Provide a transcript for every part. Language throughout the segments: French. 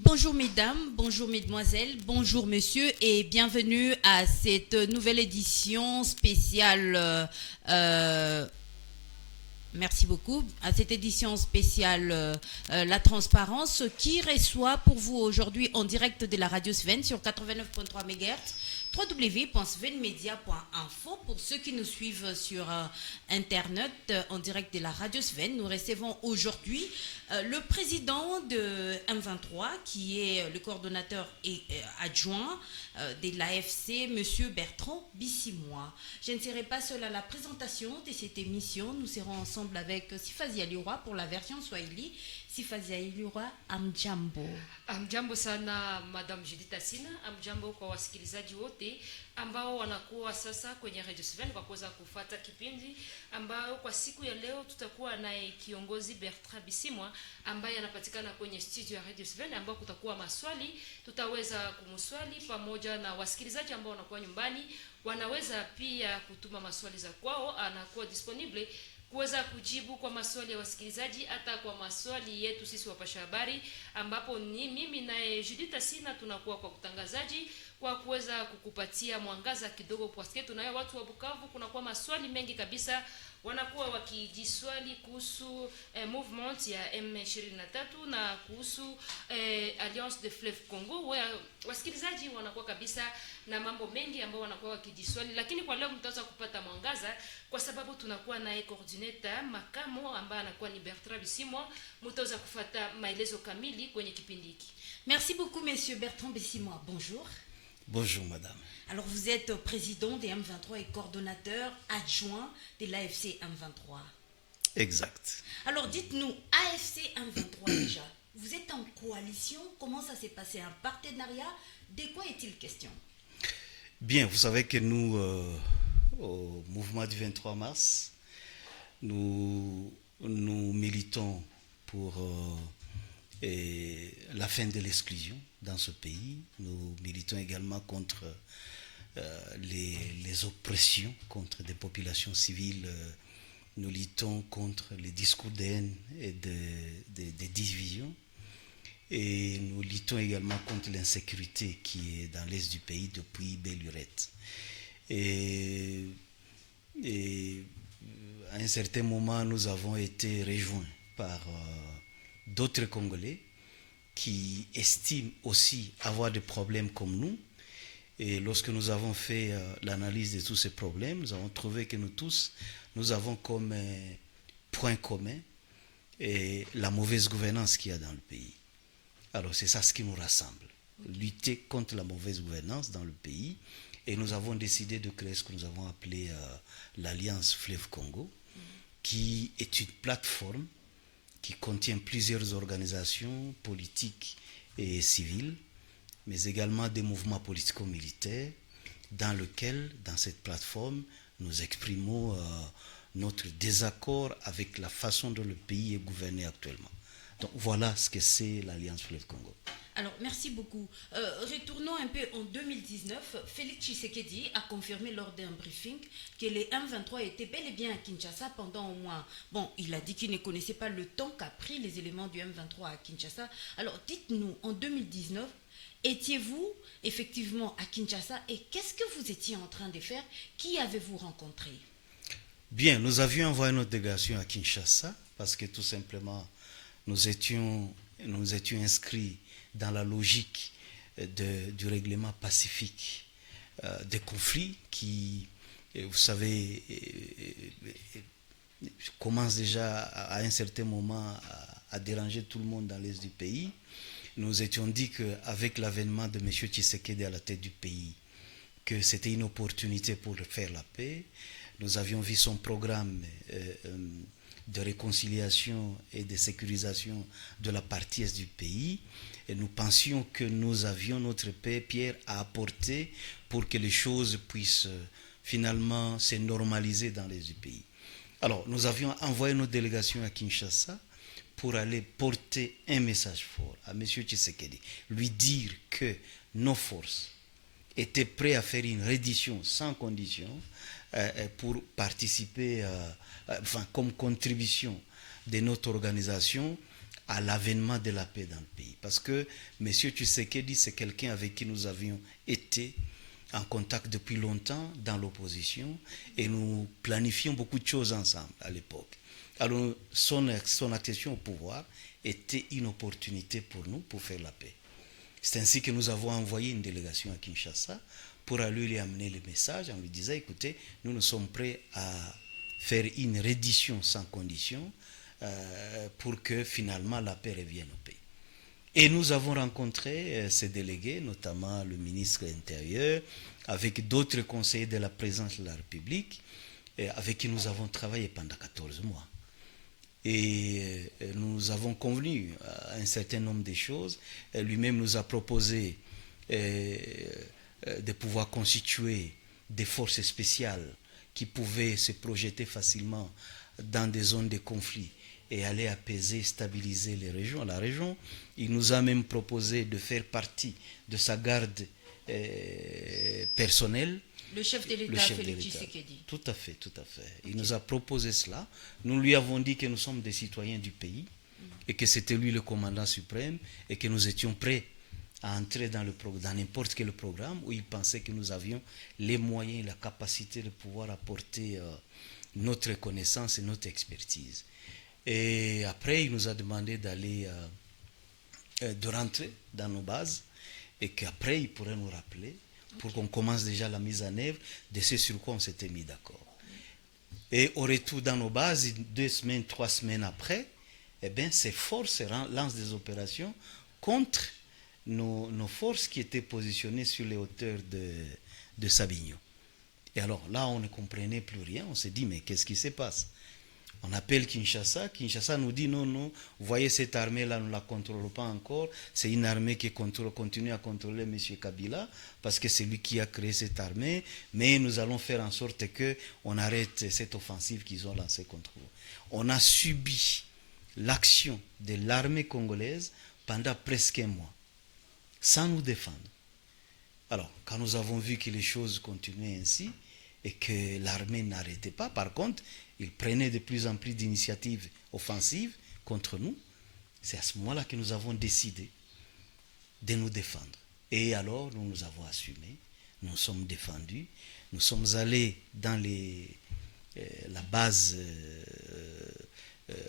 Bonjour mesdames, bonjour mesdemoiselles, bonjour messieurs et bienvenue à cette nouvelle édition spéciale. Merci beaucoup. À cette édition spéciale La Transparence qui reçoit pour vous aujourd'hui en direct de la radio Sven sur 89.3 MHz www.svenmedia.info. Pour ceux qui nous suivent sur Internet en direct de la radio Sven, nous recevons aujourd'hui le président de M23 qui est le coordonnateur et adjoint de l'AFC, M. Bertrand Bissimois. Je ne serai pas seule à la présentation de cette émission. Nous serons ensemble avec Sifazi Aliura pour la version Swahili. Sifazi Aliura, amjambo. Amjambo sana Madam Judith Asina, amjambo kwa wasikilizaji wote ambao wanakuwa sasa kwenye Radio 7 kwa kuweza kufuata kipindi ambao kwa siku ya leo tutakuwa naye kiongozi Bertrand Bisimwa ambaye anapatikana kwenye studio ya Radio 7 ambao kutakuwa maswali tutaweza kumswali pamoja na wasikilizaji ambao wanakuwa nyumbani wanaweza pia kutuma maswali za kwao, anakuwa disponible kuweza kujibu kwa maswali ya wasikilizaji hata kwa maswali yetu sisi wapasha habari, ambapo ni mimi naye Judith Asina tunakuwa kwa utangazaji kwa kuweza kukupatia mwangaza kidogo, kwa sababu tunayo watu wa Bukavu. Kunakuwa maswali mengi kabisa wanakuwa wakijiswali kuhusu movement ya M23 na kuhusu Alliance de Fleuve Congo. Wasikilizaji wanakuwa kabisa na mambo mengi ambao wanakuwa wakijiswali, lakini kwa leo mtaweza kupata mwangaza kwa sababu tunakuwa naye coordinator makamo ambaye anakuwa ni Bertrand Bisimwa. Mtaweza kufuata maelezo kamili kwenye kipindi hiki. Merci beaucoup monsieur Bertrand Bissimois. Bonjour. Bonjour madame. Alors vous êtes président des M23 et coordonnateur adjoint de l'AFC M23. Exact. Alors dites-nous, AFC M23 déjà, vous êtes en coalition, comment ça s'est passé, un partenariat, de quoi est-il question? Bien, vous savez que nous, au mouvement du 23 mars, nous militons pour la fin de l'exclusion dans ce pays. Nous militons également contre les oppressions, contre des populations civiles. Nous luttons contre les discours de haine et des divisions. Et nous luttons également contre l'insécurité qui est dans l'est du pays depuis belle lurette. Et à un certain moment, nous avons été rejoints par d'autres Congolais qui estiment aussi avoir des problèmes comme nous. Et lorsque nous avons fait l'analyse de tous ces problèmes, nous avons trouvé que nous tous, nous avons comme point commun et la mauvaise gouvernance qu'il y a dans le pays. Alors c'est ça ce qui nous rassemble, lutter contre la mauvaise gouvernance dans le pays. Et nous avons décidé de créer ce que nous avons appelé l'Alliance Fleuve Congo, qui est une plateforme qui contient plusieurs organisations politiques et civiles, mais également des mouvements politico-militaires, dans lequel, dans cette plateforme, nous exprimons notre désaccord avec la façon dont le pays est gouverné actuellement. Donc voilà ce que c'est l'Alliance Fleuve Congo. Alors, merci beaucoup. Retournons un peu en 2019. Félix Tshisekedi a confirmé lors d'un briefing que les M23 étaient bel et bien à Kinshasa pendant au moins... Bon, il a dit qu'il ne connaissait pas le temps qu'a pris les éléments du M23 à Kinshasa. Alors, dites-nous, en 2019, étiez-vous effectivement à Kinshasa et qu'est-ce que vous étiez en train de faire? Qui avez-vous rencontré? Bien, nous avions envoyé notre délégation à Kinshasa parce que tout simplement, nous étions inscrits dans la logique du règlement pacifique des conflits qui, vous savez, commence déjà à un certain moment à déranger tout le monde dans l'est du pays. Nous étions dit qu'avec l'avènement de M. Tshisekedi à la tête du pays, que c'était une opportunité pour faire la paix. Nous avions vu son programme de réconciliation et de sécurisation de la partie est du pays. Et nous pensions que nous avions notre pierre à apporter pour que les choses puissent finalement se normaliser dans les pays. Alors, nous avions envoyé nos délégations à Kinshasa pour aller porter un message fort à M. Tshisekedi, lui dire que nos forces étaient prêtes à faire une reddition sans condition pour participer, comme contribution de notre organisation à l'avènement de la paix dans le pays. Parce que M. Tshisekedi, c'est quelqu'un avec qui nous avions été en contact depuis longtemps dans l'opposition et nous planifions beaucoup de choses ensemble à l'époque. Alors son accession au pouvoir était une opportunité pour nous pour faire la paix. C'est ainsi que nous avons envoyé une délégation à Kinshasa pour aller lui amener le message en lui disant, écoutez, nous sommes prêts à faire une reddition sans condition pour que finalement la paix revienne au pays. Et nous avons rencontré ces délégués, notamment le ministre de l'Intérieur, avec d'autres conseillers de la présidence de la République, avec qui nous avons travaillé pendant 14 mois. Et nous avons convenu un certain nombre de choses. Lui-même nous a proposé de pouvoir constituer des forces spéciales qui pouvaient se projeter facilement dans des zones de conflit et aller apaiser, stabiliser la région. Il nous a même proposé de faire partie de sa garde personnelle. Le chef de l'État, Félix Tshisekedi. Tout à fait, tout à fait. Il nous a proposé cela. Nous lui avons dit que nous sommes des citoyens du pays et que c'était lui le commandant suprême et que nous étions prêts à entrer dans n'importe quel programme où il pensait que nous avions les moyens et la capacité de pouvoir apporter notre connaissance et notre expertise. Et après, il nous a demandé de rentrer dans nos bases et qu'après, il pourrait nous rappeler pour qu'on commence déjà la mise en œuvre de ce sur quoi on s'était mis d'accord. Et au retour dans nos bases, 2 semaines, 3 semaines après, eh bien, ces forces lancent des opérations contre nos forces qui étaient positionnées sur les hauteurs de Sabinyo. Et alors là, on ne comprenait plus rien. On s'est dit, mais qu'est-ce qui se passe? On appelle Kinshasa. Kinshasa nous dit, non, vous voyez cette armée-là, nous ne la contrôlons pas encore. C'est une armée qui continue à contrôler M. Kabila, parce que c'est lui qui a créé cette armée. Mais nous allons faire en sorte qu'on arrête cette offensive qu'ils ont lancée contre vous. On a subi l'action de l'armée congolaise pendant presque un mois, sans nous défendre. Alors, quand nous avons vu que les choses continuaient ainsi, et que l'armée n'arrêtait pas, par contre, ils prenaient de plus en plus d'initiatives offensives contre nous, c'est à ce moment-là que nous avons décidé de nous défendre. Et alors, nous avons assumé, nous nous sommes défendus, nous sommes allés dans la base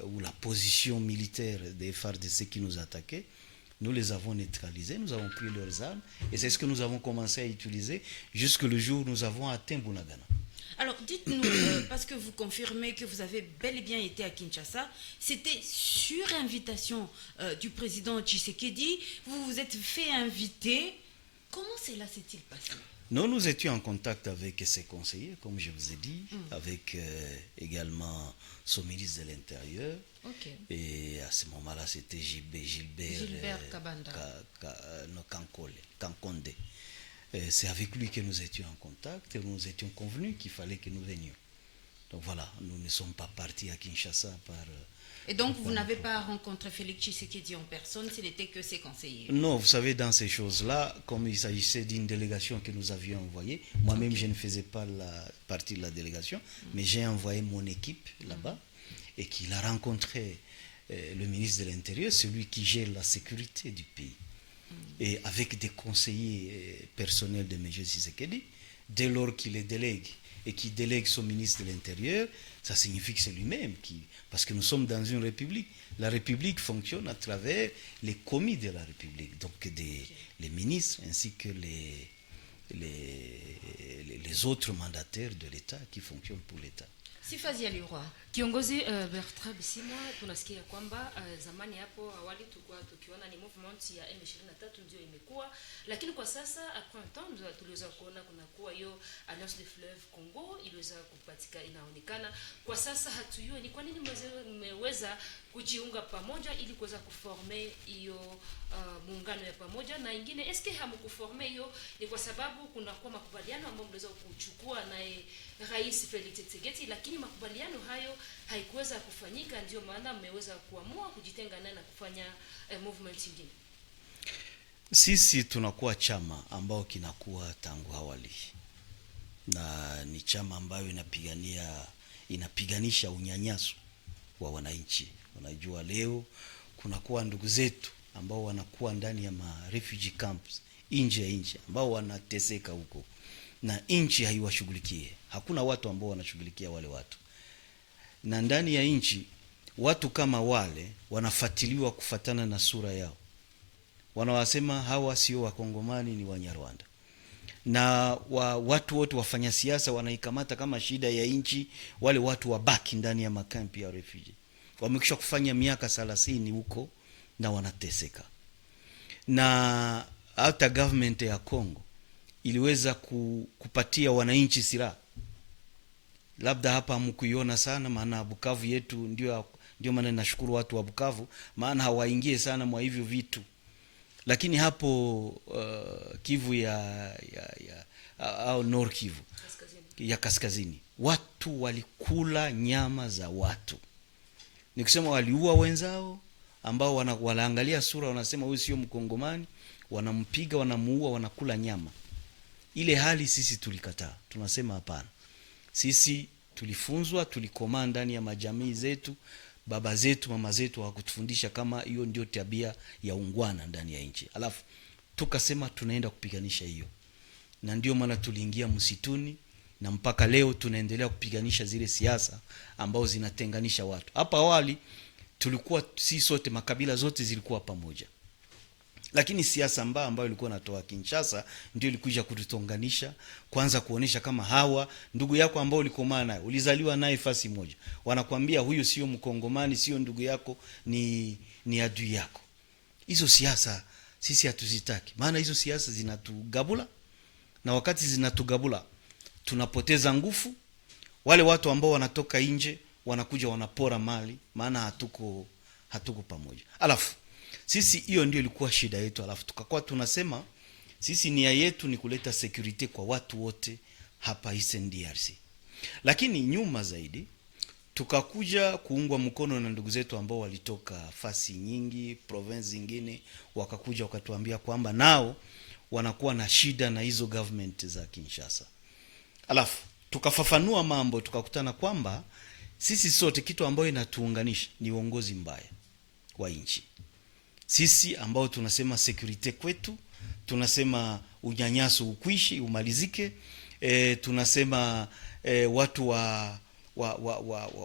ou la position militaire des FARDC qui nous attaquaient. Nous les avons neutralisés, nous avons pris leurs armes, et c'est ce que nous avons commencé à utiliser jusque le jour où nous avons atteint Bunagana. Alors, dites-nous, parce que vous confirmez que vous avez bel et bien été à Kinshasa, c'était sur invitation du président Tshisekedi, vous vous êtes fait inviter. Comment cela s'est-il passé? Nous étions en contact avec ses conseillers, comme je vous ai dit, avec également son ministre de l'Intérieur. Okay. Et à ce moment-là, c'était Gilbert Kabanda. Kankonde. C'est avec lui que nous étions en contact et nous étions convenus qu'il fallait que nous venions. Donc voilà, nous ne sommes pas partis à Kinshasa par... Et donc vous n'avez pas rencontré Félix Tshisekedi en personne, ce n'était que ses conseillers? Non, vous savez, dans ces choses-là, comme il s'agissait d'une délégation que nous avions envoyée, moi-même je ne faisais pas partie de la délégation, mais j'ai envoyé mon équipe là-bas et qu'il a rencontré le ministre de l'Intérieur, celui qui gère la sécurité du pays. Et avec des conseillers personnels de M. Tshisekedi, dès lors qu'il les délègue et qu'il délègue son ministre de l'Intérieur, ça signifie que c'est lui-même qui... Parce que nous sommes dans une république. La république fonctionne à travers les commis de la république, donc les ministres ainsi que les autres mandataires de l'État qui fonctionnent pour l'État. Sifazi Aliroy. Kiongozi Bertrand Bisimwa, tunasikia kwamba zamani hapo awali tulikuwa tukiona ni movement ya M23 ndio imekuwa, lakini kwa sasa après un temps tuliweza kuona kuna kuwa hiyo Alliance des Fleuves Congo iliweza kupatika, inaonekana kwa sasa hatujui ni kwa nini mmeweza kujiunga pamoja ili kuweza kuforme hiyo muungano ya pamoja, na ingine eske hamkuforme hiyo ni kwa sababu kuna kwa makubaliano ambayo mliweza kuchukua na Rais Felix Tshisekedi, lakini makubaliano hayo haikuweza kufanyika, ndio maana mmeweza kuamua kujitenga naye na kufanya movement nyingine? Sisi tunakuwa chama ambao kinakuwa tangu awali, na ni chama ambayo inapiganisha unyanyaso wa wananchi. Unajua leo kunakuwa ndugu zetu ambao wanakuwa ndani ya refugee camps nje ya nchi, ambao wanateseka huko na nchi haiwashughulikie. Hakuna watu ambao wanashughulikia wale watu, na ndani ya nchi watu kama wale wanafuatiliwa kufatana na sura yao. Wanawasema hawa sio Wakongomani, ni Wanyarwanda. Na watu wote wafanya siasa wanaikamata kama shida ya nchi, wale watu wabaki ndani ya makampi ya refugee. Wamekisha kufanya miaka 30 huko na wanateseka. Na hata government ya Kongo iliweza kupatia wananchi silaha. Labda hapa hamkuiona sana, maana Bukavu yetu ndio maana nashukuru watu wa Bukavu, maana hawaingie sana mwa hivyo vitu. Lakini hapo Kivu au Nord Kivu ya kaskazini, watu walikula nyama za watu. Nikusema waliua wenzao ambao wanaangalia sura, wanasema huyu sio Mkongomani, wanampiga, wanamuua, wanakula nyama. Ile hali sisi tulikataa. Tunasema hapana. Sisi tulifunzwa, tulikoma ndani ya majamii zetu, baba zetu, mama zetu hawakutufundisha kama hiyo ndio tabia ya ungwana ndani ya nchi. Alafu tukasema tunaenda kupiganisha hiyo. Na ndio maana tuliingia msituni, na mpaka leo tunaendelea kupiganisha zile siasa ambao zinatenganisha watu. Hapa awali tulikuwa si sote, makabila zote zilikuwa pamoja. Lakini siasa ambayo ilikuwa natoa Kinshasa ndio ilikuja kututonganisha, kwanza kuonesha kama hawa ndugu yako ambao ulikomana naye, ulizaliwa naye fasi moja, wanakuambia huyu sio Mkongomani, sio ndugu yako, ni adui yako. Hizo siasa sisi hatuzitaki, maana hizo siasa zinatugabula, na wakati zinatugabula tunapoteza nguvu. Wale watu ambao wanatoka nje wanakuja wanapora mali, maana hatuko pamoja. Alafu sisi hiyo ndio ilikuwa shida yetu. Alafu tukakuwa tunasema sisi nia yetu ni kuleta security kwa watu wote hapa Eastern DRC. Lakini nyuma zaidi tukakuja kuungwa mkono na ndugu zetu ambao walitoka fasi nyingi, province zingine, wakakuja wakatuambia kwamba nao wanakuwa na shida na hizo government za Kinshasa. Alafu tukafafanua mambo, tukakutana kwamba sisi sote kitu ambayo inatuunganisha ni uongozi mbaya wa nchi. Sisi ambao tunasema security kwetu, tunasema unyanyaso ukwishi umalizike, tunasema watu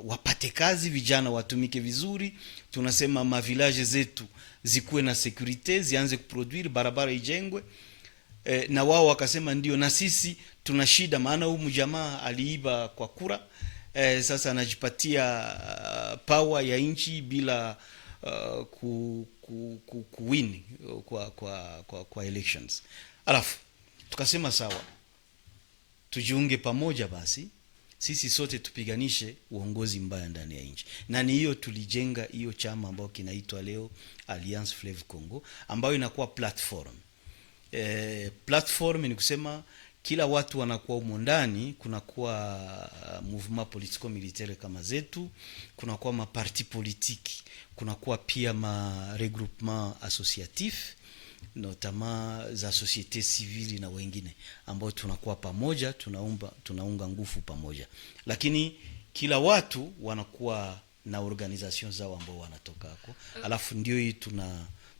wapate kazi, vijana watumike vizuri, tunasema mavilaje zetu zikuwe na security, zianze kuproduire, barabara ijengwe. Na wao wakasema ndio na sisi tuna shida, maana huyu mjamaa aliiba kwa kura, sasa anajipatia power ya nchi bila kuwin kwa elections. Alafu tukasema sawa, tujiunge pamoja basi, sisi sote tupiganishe uongozi mbaya ndani ya nchi. Na ni hiyo tulijenga hiyo chama ambao kinaitwa leo Alliance Fleuve Congo, ambayo inakuwa platform. Platform ni kusema kila watu wanakuwa humo ndani, kunakuwa mouvement politico militaire kama zetu, kunakuwa maparti politiki, kunakuwa pia ma regroupement associatif, notamment za societe civile na wengine, ambao tunakuwa pamoja, tunaunga nguvu pamoja. Lakini kila watu wanakuwa na organization zao ambao wanatoka hapo. Alafu ndio hii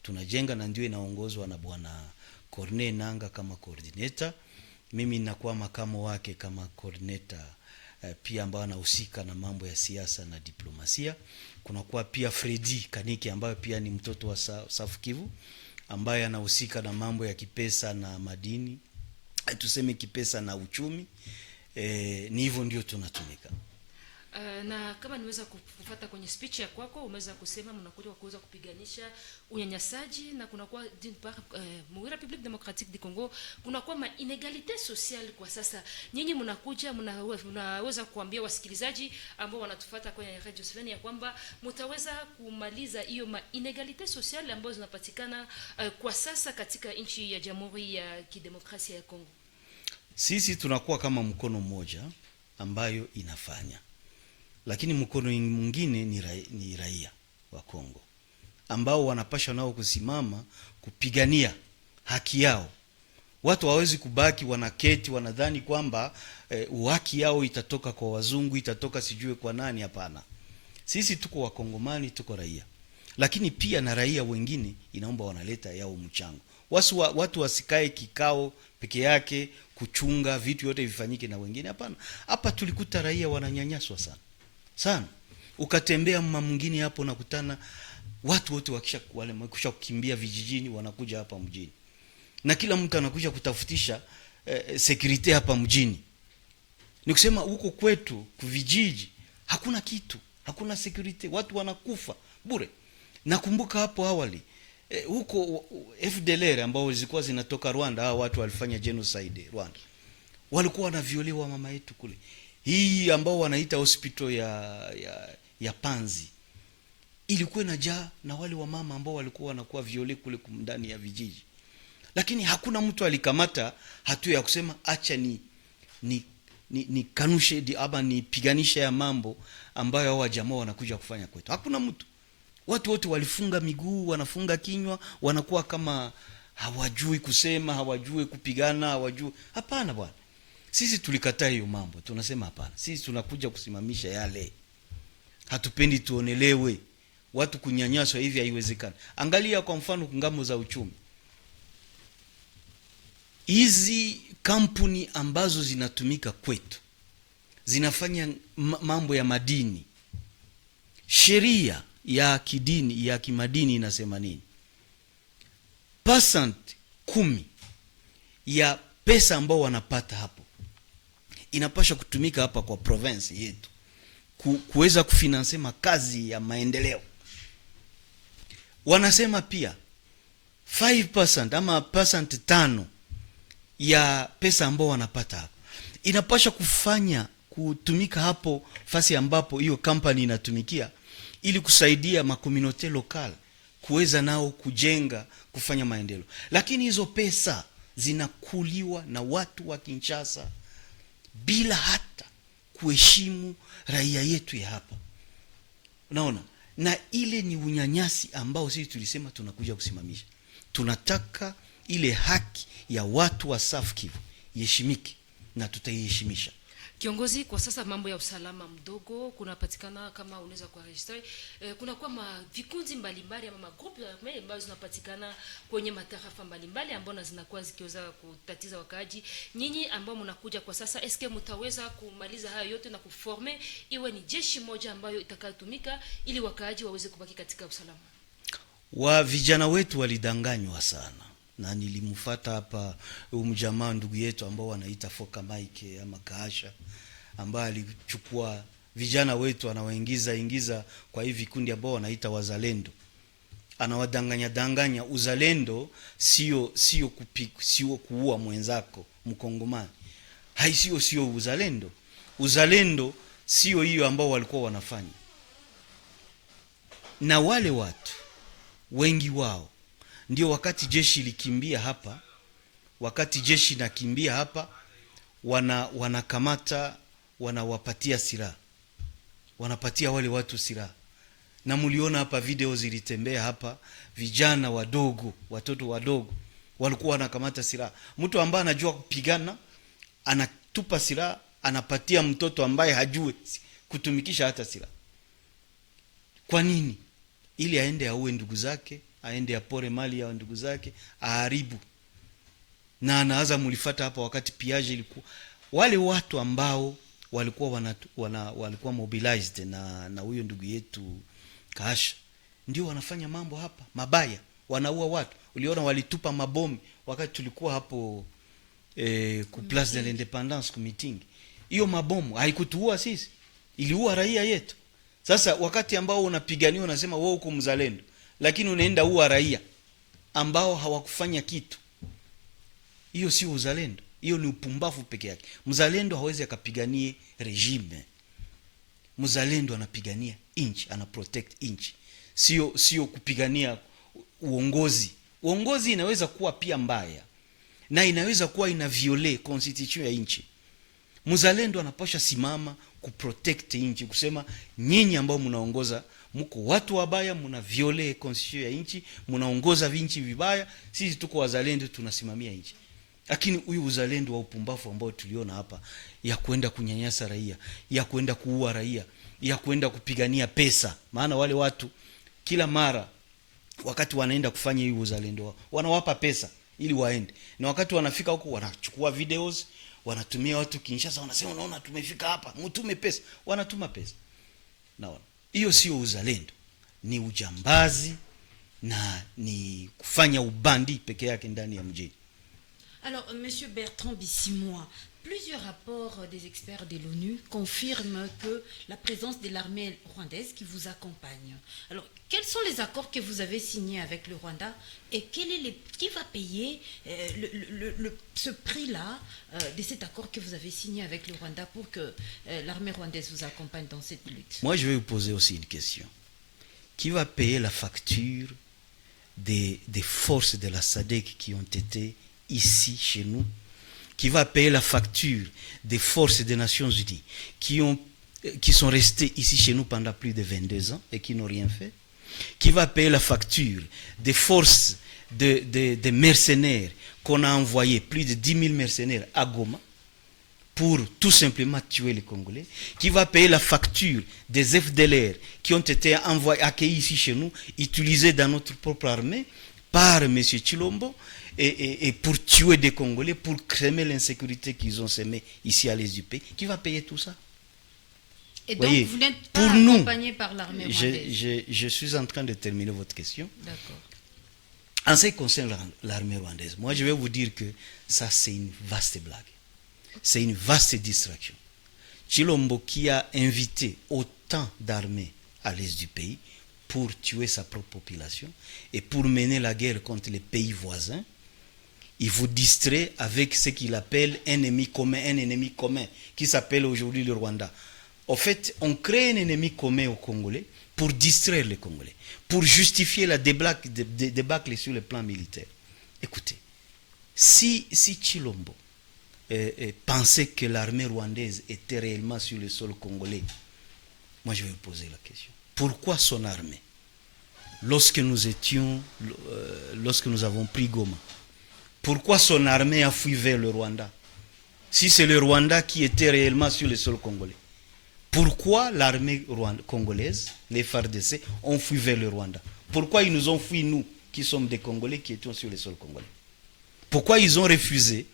tunajenga, na ndio inaongozwa na bwana Corneille Nanga kama coordinator. Mimi ninakuwa makamo wake kama coordinator, pia ambao anahusika na mambo ya siasa na diplomasia. Kunakuwa pia Fredi Kaniki ambaye pia ni mtoto wa South Kivu, ambaye anahusika na mambo ya kipesa na madini, tuseme kipesa na uchumi. Ni hivyo ndio tunatumika. Na kama niweza kufuata kwenye speech ya kwako, umeweza kusema mnakuja kuweza kupiganisha unyanyasaji, na kunakuwa d'une part mu République démocratique du Congo kunakuwa ma inégalité sociale kwa sasa. Nyinyi mnaweza kuambia wasikilizaji ambao wanatufuata kwenye Radio Sven ya kwamba mtaweza kumaliza hiyo ma inégalité sociale ambazo zinapatikana kwa sasa katika nchi ya Jamhuri ya Kidemokrasia ya Kongo? Sisi tunakuwa kama mkono mmoja ambayo inafanya, lakini mkono mwingine ni raia wa Kongo ambao wanapasha nao kusimama kupigania haki yao. Watu hawezi kubaki wanaketi wanadhani kwamba haki yao itatoka kwa wazungu, itatoka sijue kwa nani. Hapana. Sisi tuko Wakongomani, tuko raia. lakini pia na raia wengine inaomba wanaleta yao mchango. Watu wasikae kikao peke yake kuchunga vitu yote vifanyike na wengine. Hapana, hapa tulikuta raia wananyanyaswa sana. Ukatembea mwingine hapo nakutana watu wote wakisha kukimbia vijijini wanakuja hapa mjini, na kila mtu anakuja kutafutisha security hapa mjini. Ni kusema huko kwetu kuvijiji hakuna kitu, hakuna security, watu wanakufa bure. Nakumbuka hapo awali huko FDLR ambao zilikuwa zinatoka Rwanda, hao watu walifanya genocide Rwanda, walikuwa wanaviolewa mama yetu kule. Hii ambao wanaita hospital ya Panzi ilikuwa inajaa na wale wa mama ambao walikuwa wanakuwa viole kule ndani ya vijiji, lakini hakuna mtu alikamata hatua ya kusema acha ni kanushe ama ni piganisha ya mambo ambayo hao jamaa wanakuja kufanya kwetu. Hakuna mtu. Watu wote walifunga miguu, wanafunga kinywa, wanakuwa kama hawajui kusema, hawajui kupigana, hawajui. Hapana bwana. Sisi tulikataa hiyo mambo. Tunasema hapana. Sisi tunakuja kusimamisha yale. Hatupendi tuonelewe. Watu kunyanyaswa hivi haiwezekani. Angalia kwa mfano ngambo za uchumi. Hizi kampuni ambazo zinatumika kwetu zinafanya mambo ya madini. Sheria ya kidini ya kimadini inasema nini? 10% ya pesa ambao wanapata hapo inapaswa kutumika hapa kwa province yetu kuweza kufinanse makazi ya maendeleo. Wanasema pia 5% ama 5% ya pesa ambao wanapata hapo inapaswa kutumika hapo fasi ambapo hiyo company inatumikia, ili kusaidia makomunote lokal kuweza nao kujenga, kufanya maendeleo. Lakini hizo pesa zinakuliwa na watu wa Kinshasa bila hata kuheshimu raia yetu ya hapa. Unaona? Na ile ni unyanyasi ambao sisi tulisema tunakuja kusimamisha. Tunataka ile haki ya watu wa South Kivu iheshimike na tutaiheshimisha. Kiongozi, kwa sasa mambo ya usalama mdogo kunapatikana, kama unaweza kuregister, kuna kwa vikundi mbalimbali ama magroup ambayo zinapatikana kwenye matarafa mbalimbali ambao zinakuwa zikiweza kutatiza wakaaji. Nyinyi ambao mnakuja kwa sasa, eske mtaweza kumaliza hayo yote na kuforme iwe ni jeshi moja ambayo itakayotumika ili wakaaji waweze kubaki katika usalama? Wa vijana wetu walidanganywa sana. Na nilimfuata hapa mjamaa ndugu yetu ambao wanaita Foka Mike ama Kaasha, ambaye alichukua vijana wetu anawaingiza kwa hivi vikundi ambao wanaita wazalendo. Anawadanganya uzalendo sio kuua mwenzako mkongomani. Sio uzalendo. Uzalendo sio hiyo ambao walikuwa wanafanya. Na wale watu wengi wao ndio wakati jeshi likimbia hapa, wakati jeshi nakimbia hapa, wanakamata, wanawapatia silaha, wanapatia wale watu silaha. Na mliona hapa video zilitembea hapa, vijana wadogo, watoto wadogo walikuwa wanakamata silaha. Mtu ambaye anajua kupigana anatupa silaha, anapatia mtoto ambaye hajui kutumikisha hata silaha. Kwa nini? Ili aende auwe ndugu zake, aende apore mali ya ndugu zake, aharibu. Na anaanza mlifata hapa wakati piaje ilikuwa. Wale watu ambao walikuwa mobilized na huyo ndugu yetu Kaasha ndio wanafanya mambo hapa mabaya, wanaua watu. Uliona walitupa mabomu wakati tulikuwa hapo ku Place de l'Independance ku meeting. Hiyo mabomu haikutuua sisi, iliua raia yetu. Sasa wakati ambao unapigania unasema wewe uko mzalendo, lakini unaenda ua raia ambao hawakufanya kitu. Hiyo sio uzalendo, hiyo ni upumbavu peke yake. Mzalendo hawezi akapiganie regime. Mzalendo anapigania inchi, ana protect inchi. Sio kupigania uongozi. Uongozi inaweza kuwa pia mbaya na inaweza kuwa ina viole constitution ya inchi. Mzalendo anapaswa simama kuprotect inchi, kusema nyinyi ambao mnaongoza mko watu wabaya, mna viole constitution ya inchi, mnaongoza vinchi vibaya. Sisi tuko wazalendo, tunasimamia inchi. Lakini huyu uzalendo wa upumbavu ambao tuliona hapa, ya kwenda kunyanyasa raia, ya kwenda kuua raia, ya kwenda kupigania pesa. Maana wale watu kila mara wakati wanaenda kufanya hiyo uzalendo wao, wanawapa pesa ili waende, na wakati wanafika huko wanachukua videos, wanatumia watu Kinshasa, wanasema unaona tumefika hapa, mtume pesa, wanatuma pesa. Naona hiyo sio uzalendo, ni ujambazi na ni kufanya ubandi peke yake ndani ya mji. Alors, Monsieur Bertrand Bissimois, plusieurs rapports des experts de l'ONU confirment que la présence de l'armée rwandaise qui vous accompagne. Alors, quels sont les accords que vous avez signés avec le Rwanda et qui va payer ce prix-là de cet accord que vous avez signé avec le Rwanda pour que l'armée rwandaise vous accompagne dans cette lutte? Moi, je vais vous poser aussi une question. Qui va payer la facture des forces de la SADC qui ont été ici chez nous? Qui va payer la facture des forces des Nations Unies qui sont restées ici chez nous pendant plus de 22 ans et qui n'ont rien fait? Qui va payer la facture des forces de mercenaires qu'on a envoyés, plus de 10 000 mercenaires à Goma, pour tout simplement tuer les Congolais? Qui va payer la facture des FDLR qui ont été accueillis ici chez nous, utilisés dans notre propre armée par M. Chilombo, et pour tuer des Congolais, pour créer l'insécurité qu'ils ont sémée ici à l'est du pays? Qui va payer tout ça? Et donc, voyez, vous n'êtes pas pour accompagné par l'armée rwandaise? Je suis en train de terminer votre question. D'accord. En ce qui concerne l'armée rwandaise, moi je vais vous dire que ça c'est une vaste blague. C'est une vaste distraction. Chilombo qui a invité autant d'armées à l'est du pays pour tuer sa propre population et pour mener la guerre contre les pays voisins, il vous distrait avec ce qu'il appelle un ennemi commun, qui s'appelle aujourd'hui le Rwanda. En fait, on crée un ennemi commun aux Congolais pour distraire les Congolais, pour justifier la débâcle sur le plan militaire. Écoutez, si Chilombo pensait que l'armée rwandaise était réellement sur le sol congolais, moi je vais vous poser la question. Pourquoi son armée, lorsque nous avons pris Goma, pourquoi son armée a fui vers le Rwanda? Si c'est le Rwanda qui était réellement sur le sol congolais, pourquoi l'armée congolaise, les FARDC, ont fui vers le Rwanda? Pourquoi ils nous ont fui, nous, qui sommes des Congolais, qui étions sur le sol congolais? Pourquoi ils ont refusé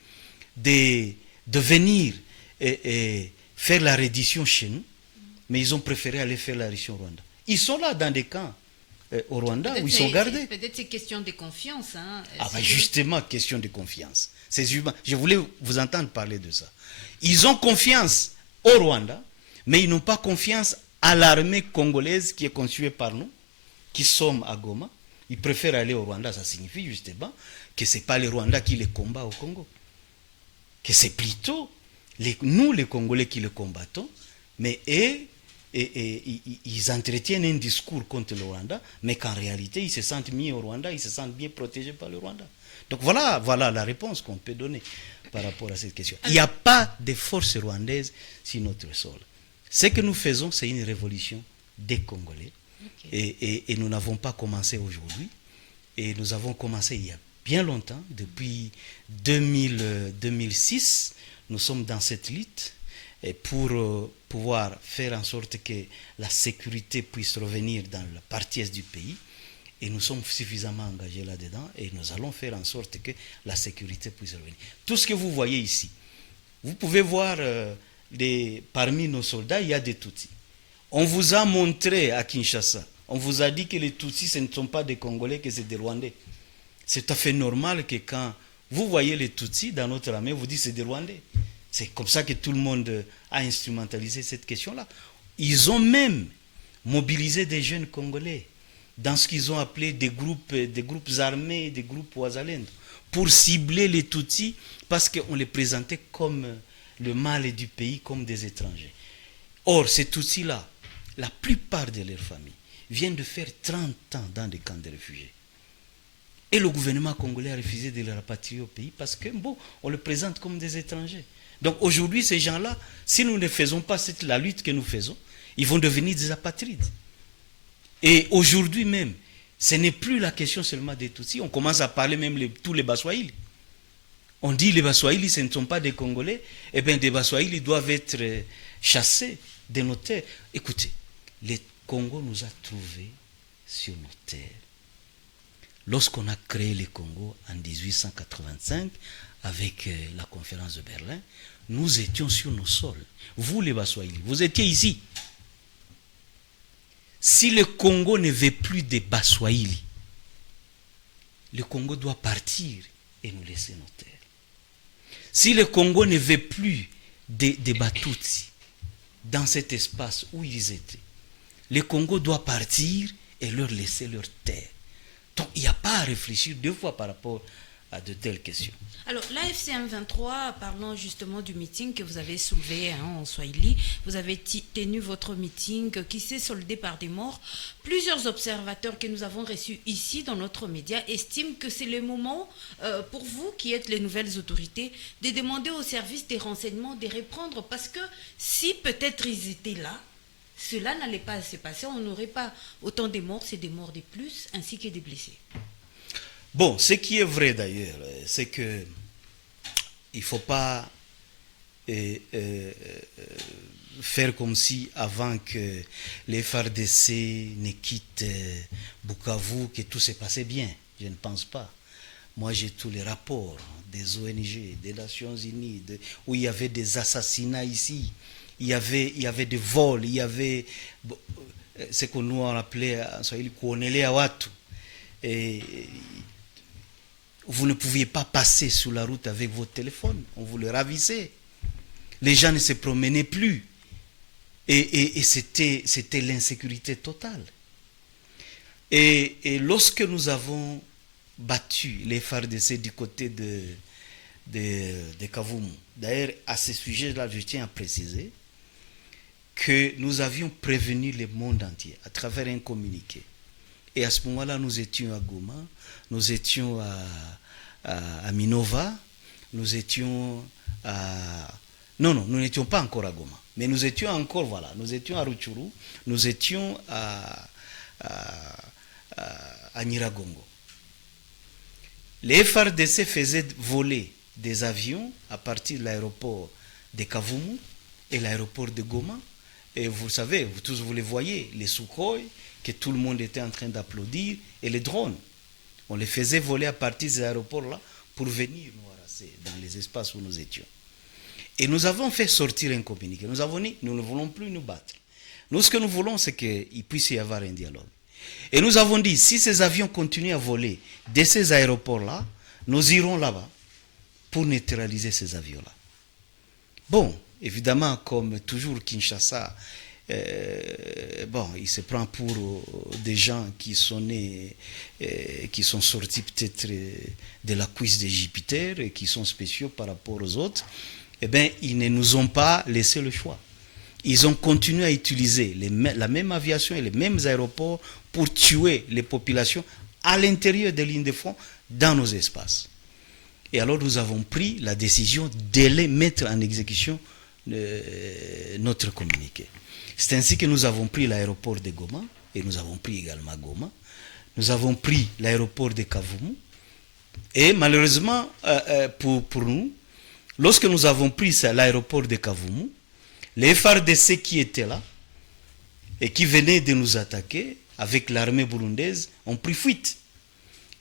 de venir et faire la reddition chez nous, mais ils ont préféré aller faire la reddition au Rwanda? Ils sont là dans des camps au Rwanda où ils sont gardés. Peut-être c'est question de confiance. Hein, justement, question de confiance. C'est humain. Je voulais vous entendre parler de ça. Ils ont confiance au Rwanda, mais ils n'ont pas confiance à l'armée congolaise qui est constituée par nous, qui sommes à Goma. Ils préfèrent aller au Rwanda. Ça signifie justement que ce n'est pas le Rwanda qui les combat au Congo. Que c'est plutôt nous, les Congolais, qui les combattons, mais ils entretiennent un discours contre le Rwanda, mais qu'en réalité, ils se sentent mieux au Rwanda, ils se sentent bien protégés par le Rwanda. Donc voilà la réponse qu'on peut donner par rapport à cette question. Il n'y a pas de force rwandaise sur notre sol. Ce que nous faisons, c'est une révolution des Congolais. Okay. Et nous n'avons pas commencé aujourd'hui. Et nous avons commencé il y a bien longtemps, depuis 2006. Nous sommes dans cette lutte pour pouvoir faire en sorte que la sécurité puisse revenir dans la partie est du pays. Et nous sommes suffisamment engagés là-dedans et nous allons faire en sorte que la sécurité puisse revenir. Tout ce que vous voyez ici, vous pouvez voir parmi nos soldats, il y a des Tutsis. On vous a montré à Kinshasa, on vous a dit que les Tutsis, ce ne sont pas des Congolais, que c'est des Rwandais. C'est tout à fait normal que quand vous voyez les Tutsis dans notre armée, vous dites que c'est des Rwandais. C'est comme ça que tout le monde a instrumentalisé cette question-là. Ils ont même mobilisé des jeunes Congolais dans ce qu'ils ont appelé des groupes armés, des groupes Ouazalendo, pour cibler les Tutsis, parce qu'on les présentait comme le mal du pays, comme des étrangers. Or, ces Tutsis-là, la plupart de leurs familles viennent de faire 30 ans dans des camps de réfugiés. Et le gouvernement congolais a refusé de les rapatrier au pays parce que, on les présente comme des étrangers. Donc aujourd'hui, ces gens-là, si nous ne faisons pas la lutte que nous faisons, ils vont devenir des apatrides. Et aujourd'hui même, ce n'est plus la question seulement des Tutsis. On commence à parler même tous les Baswahili. On dit les Baswahili, ce ne sont pas des Congolais. Eh bien, des Baswahili doivent être chassés de nos terres. Écoutez, le Congo nous a trouvé sur nos terres. Lorsqu'on a créé le Congo en 1885, avec la conférence de Berlin, nous étions sur nos sols. Vous, les Baswahili, vous étiez ici. Si le Congo ne veut plus des Baswahili, le Congo doit partir et nous laisser nos terres. Si le Congo ne veut plus des Batutsi dans cet espace où ils étaient, le Congo doit partir et leur laisser leur terre. Donc il n'y a pas à réfléchir deux fois par rapport à de telles questions. Alors, l'AFC M23, parlons justement du meeting que vous avez soulevé en Swahili. Vous avez tenu votre meeting qui s'est soldé par des morts. Plusieurs observateurs que nous avons reçus ici dans notre média estiment que c'est le moment pour vous, qui êtes les nouvelles autorités, de demander aux services des renseignements de reprendre. Parce que si peut-être ils étaient là, cela n'allait pas se passer. On n'aurait pas autant de morts, c'est des morts de plus, ainsi que des blessés. Bon, ce qui est vrai d'ailleurs, c'est que il ne faut pas faire comme si avant que les FARDC ne quittent Bukavu, que tout s'est passé bien. Je ne pense pas. Moi, j'ai tous les rapports des ONG, des Nations Unies, où il y avait des assassinats ici, il y avait des vols, il y avait ce que nous on appelait en Swahili kuonelea watu. Et vous ne pouviez pas passer sur la route avec votre téléphone, on vous le ravissait. Les gens ne se promenaient plus. Et c'était l'insécurité totale. Et lorsque nous avons battu les FARDC du côté de Kavumu, d'ailleurs à ce sujet-là, je tiens à préciser que nous avions prévenu le monde entier à travers un communiqué. Et à ce moment-là, nous étions à Goma, nous étions à Minova, nous étions à... Non, nous n'étions pas encore à Goma, mais nous étions encore, voilà, nous étions à Rutshuru, nous étions à Nyiragongo. Les FARDC faisaient voler des avions à partir de l'aéroport de Kavumu et l'aéroport de Goma. Et vous savez, vous tous vous les voyez, les Sukhoi, que tout le monde était en train d'applaudir, et les drones. On les faisait voler à partir de ces aéroports-là pour venir nous harasser dans les espaces où nous étions. Et nous avons fait sortir un communiqué. Nous avons dit, nous ne voulons plus nous battre. Nous, ce que nous voulons, c'est qu'il puisse y avoir un dialogue. Et nous avons dit, si ces avions continuent à voler de ces aéroports-là, nous irons là-bas pour neutraliser ces avions-là. Bon, évidemment, comme toujours, Kinshasa, il se prend pour des gens qui sont nés, qui sont sortis peut-être de la cuisse de Jupiter et qui sont spéciaux par rapport aux autres. Eh bien, ils ne nous ont pas laissé le choix. Ils ont continué à utiliser la même aviation et les mêmes aéroports pour tuer les populations à l'intérieur des lignes de front dans nos espaces. Et alors, nous avons pris la décision de les mettre en exécution notre communiqué. C'est ainsi que nous avons pris l'aéroport de Goma, et nous avons pris également Goma. Nous avons pris l'aéroport de Kavumu. Et malheureusement, pour nous, lorsque nous avons pris l'aéroport de Kavumu, les FARDC qui étaient là, et qui venaient de nous attaquer avec l'armée burundaise, ont pris fuite.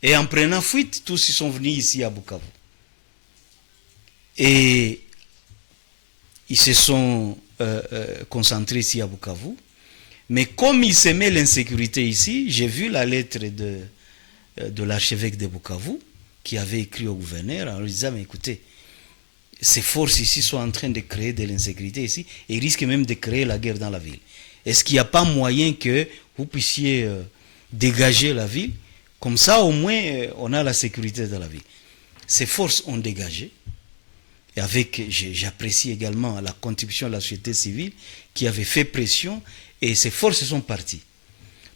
Et en prenant fuite, tous ils sont venus ici à Bukavu. Et ils se sont concentrés ici à Bukavu. Mais comme ils s'aimaient l'insécurité ici, j'ai vu la lettre de l'archevêque de Bukavu qui avait écrit au gouverneur en lui disant, mais écoutez, ces forces ici sont en train de créer de l'insécurité ici et ils risquent même de créer la guerre dans la ville. Est-ce qu'il n'y a pas moyen que vous puissiez dégager la ville? Comme ça, au moins, on a la sécurité dans la ville. Ces forces ont dégagé. Et j'apprécie également la contribution de la société civile qui avait fait pression et ces forces sont parties.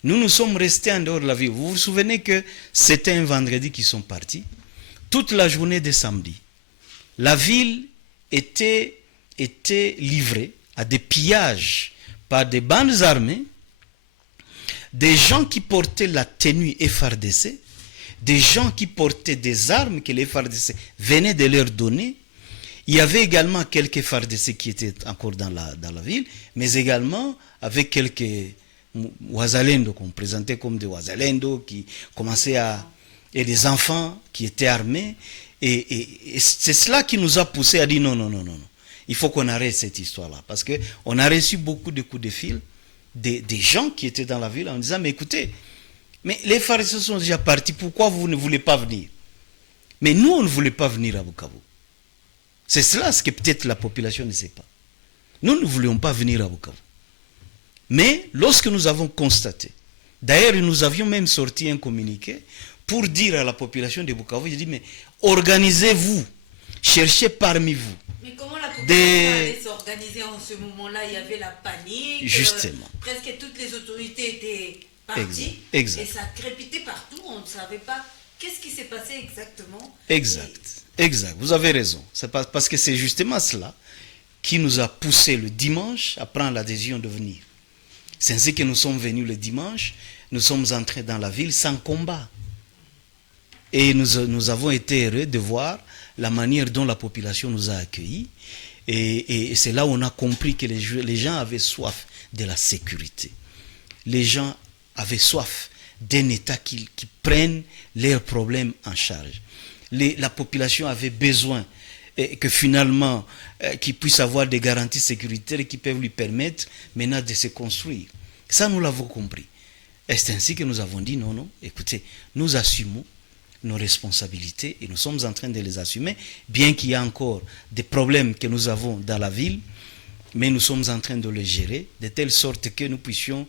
Nous sommes restés en dehors de la ville. Vous vous souvenez que c'était un vendredi qu'ils sont partis. Toute la journée de samedi, la ville était livrée à des pillages par des bandes armées, des gens qui portaient la tenue FARDC, des gens qui portaient des armes que les FARDC venaient de leur donner. Il y avait également quelques FARDC qui étaient encore dans la ville, mais également avec quelques Ouazalendo, qu'on présentait comme des Ouazalendo, qui commençaient à... et des enfants qui étaient armés. Et c'est cela qui nous a poussé à dire non. Il faut qu'on arrête cette histoire-là. Parce qu'on a reçu beaucoup de coups de fil des gens qui étaient dans la ville en disant, mais écoutez, mais les pharisiens sont déjà partis, pourquoi vous ne voulez pas venir? Mais nous, on ne voulait pas venir à Bukavu. C'est cela ce que peut-être la population ne sait pas. Nous ne voulions pas venir à Bukavu. Mais lorsque nous avons constaté, d'ailleurs nous avions même sorti un communiqué pour dire à la population de Bukavu, j'ai dit, mais organisez-vous, cherchez parmi vous. Mais comment la population allait s'organiser en ce moment-là? Il y avait la panique. Justement. Presque toutes les autorités étaient parties. Exact. Et ça crépitait partout. On ne savait pas qu'est-ce qui s'est passé exactement. Exact. Vous avez raison. C'est parce que c'est justement cela qui nous a poussé le dimanche à prendre la décision de venir. C'est ainsi que nous sommes venus le dimanche. Nous sommes entrés dans la ville sans combat. Et nous avons été heureux de voir la manière dont la population nous a accueillis. Et c'est là où on a compris que les gens avaient soif de la sécurité. Les gens avaient soif d'un État qui prenne leurs problèmes en charge. La population avait besoin que finalement, qu'ils puissent avoir des garanties sécuritaires qui peuvent lui permettre maintenant de se construire. Ça, nous l'avons compris. Et c'est ainsi que nous avons dit, non, écoutez, nous assumons nos responsabilités et nous sommes en train de les assumer, bien qu'il y ait encore des problèmes que nous avons dans la ville, mais nous sommes en train de les gérer de telle sorte que nous puissions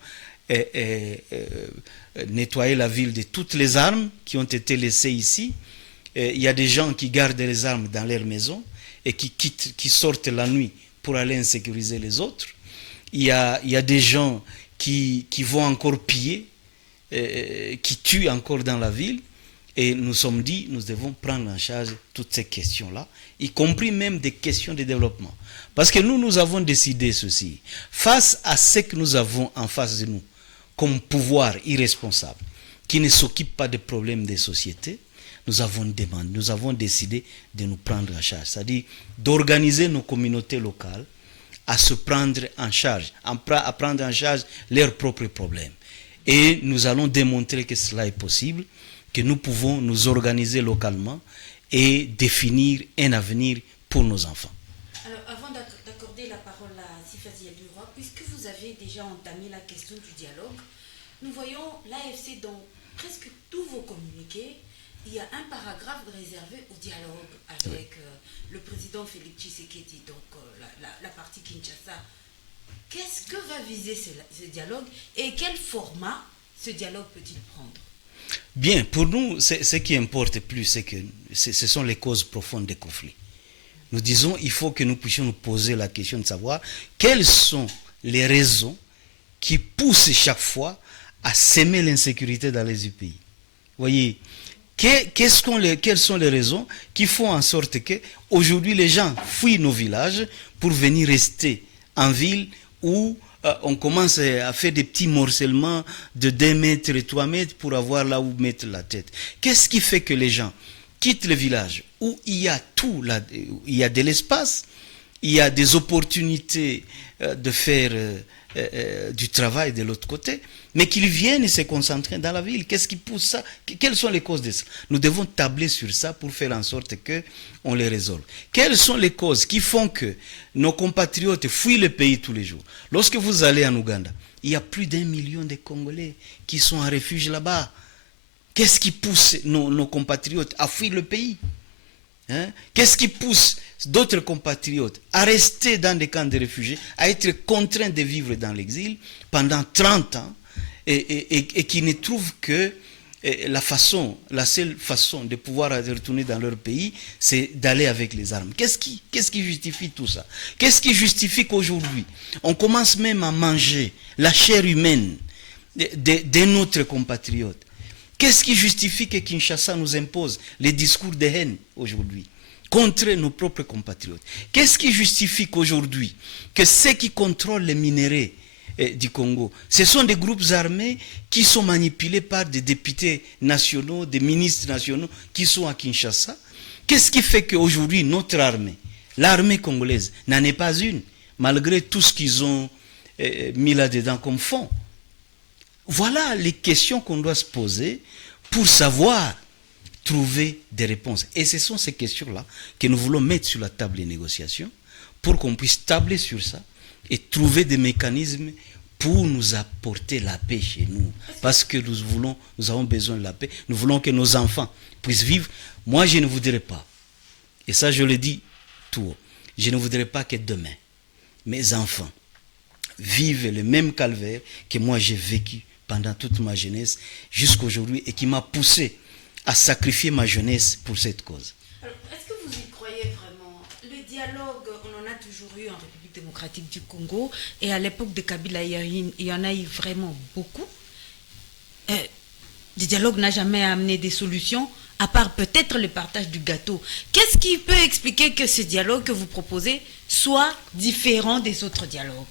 nettoyer la ville de toutes les armes qui ont été laissées ici. Il y a des gens qui gardent les armes dans leur maison et qui sortent la nuit pour aller insécuriser les autres. Il y a des gens qui vont encore piller, qui tuent encore dans la ville. Et nous sommes dit, nous devons prendre en charge toutes ces questions-là, y compris même des questions de développement. Parce que nous avons décidé ceci. Face à ce que nous avons en face de nous, comme pouvoir irresponsable, qui ne s'occupe pas des problèmes des sociétés, nous avons décidé de nous prendre en charge. C'est-à-dire d'organiser nos communautés locales à se prendre en charge, à prendre en charge leurs propres problèmes. Et nous allons démontrer que cela est possible, que nous pouvons nous organiser localement et définir un avenir pour nos enfants. Alors, avant d'accorder la parole à Sifazi Duroy, puisque vous avez déjà entamé la question du dialogue, nous voyons l'AFC dans presque tous vos communiqués. Il y a un paragraphe réservé au dialogue avec le président Félix Tshisekedi, donc la partie Kinshasa. Qu'est-ce que va viser ce dialogue et quel format ce dialogue peut-il prendre? Bien, pour nous, ce qui importe plus, c'est que ce sont les causes profondes des conflits. Nous disons qu'il faut que nous puissions nous poser la question de savoir quelles sont les raisons qui poussent chaque fois à semer l'insécurité dans les pays. Vous voyez, quelles sont les raisons qui font en sorte que aujourd'hui les gens fuient nos villages pour venir rester en ville où on commence à faire des petits morcellements de 2 mètres et 3 mètres pour avoir là où mettre la tête. Qu'est-ce qui fait que les gens quittent le village où il y a tout, là, il y a de l'espace, il y a des opportunités de faire du travail de l'autre côté, mais qu'ils viennent se concentrer dans la ville? Qu'est-ce qui pousse ça? Quelles sont les causes de ça? Nous devons tabler sur ça pour faire en sorte qu'on les résolve. Quelles sont les causes qui font que nos compatriotes fuient le pays tous les jours? Lorsque vous allez en Ouganda, il y a plus d'1 million de Congolais qui sont en refuge là-bas. Qu'est-ce qui pousse nos compatriotes à fuir le pays? Qu'est-ce qui pousse d'autres compatriotes à rester dans des camps de réfugiés, à être contraints de vivre dans l'exil pendant 30 ans et qui ne trouvent que la seule façon de pouvoir retourner dans leur pays, c'est d'aller avec les armes? Qu'est-ce qui justifie tout ça? Qu'est-ce qui justifie qu'aujourd'hui, on commence même à manger la chair humaine de notre compatriote? Qu'est-ce qui justifie que Kinshasa nous impose les discours de haine aujourd'hui contre nos propres compatriotes? Qu'est-ce qui justifie qu'aujourd'hui, que ceux qui contrôlent les minéraux du Congo, ce sont des groupes armés qui sont manipulés par des députés nationaux, des ministres nationaux qui sont à Kinshasa? Qu'est-ce qui fait qu'aujourd'hui notre armée, l'armée congolaise, n'en est pas une, malgré tout ce qu'ils ont mis là-dedans comme fonds? Voilà les questions qu'on doit se poser pour savoir trouver des réponses. Et ce sont ces questions-là que nous voulons mettre sur la table des négociations pour qu'on puisse tabler sur ça et trouver des mécanismes pour nous apporter la paix chez nous. Parce que nous avons besoin de la paix. Nous voulons que nos enfants puissent vivre. Moi, je ne voudrais pas, et ça je le dis tout haut, je ne voudrais pas que demain, mes enfants vivent le même calvaire que moi j'ai vécu pendant toute ma jeunesse jusqu'à aujourd'hui et qui m'a poussé à sacrifier ma jeunesse pour cette cause. Alors, est-ce que vous y croyez vraiment? Le dialogue, on en a toujours eu en République démocratique du Congo, et à l'époque de Kabila, il y en a eu vraiment beaucoup. Le dialogue n'a jamais amené des solutions, à part peut-être le partage du gâteau. Qu'est-ce qui peut expliquer que ce dialogue que vous proposez soit différent des autres dialogues?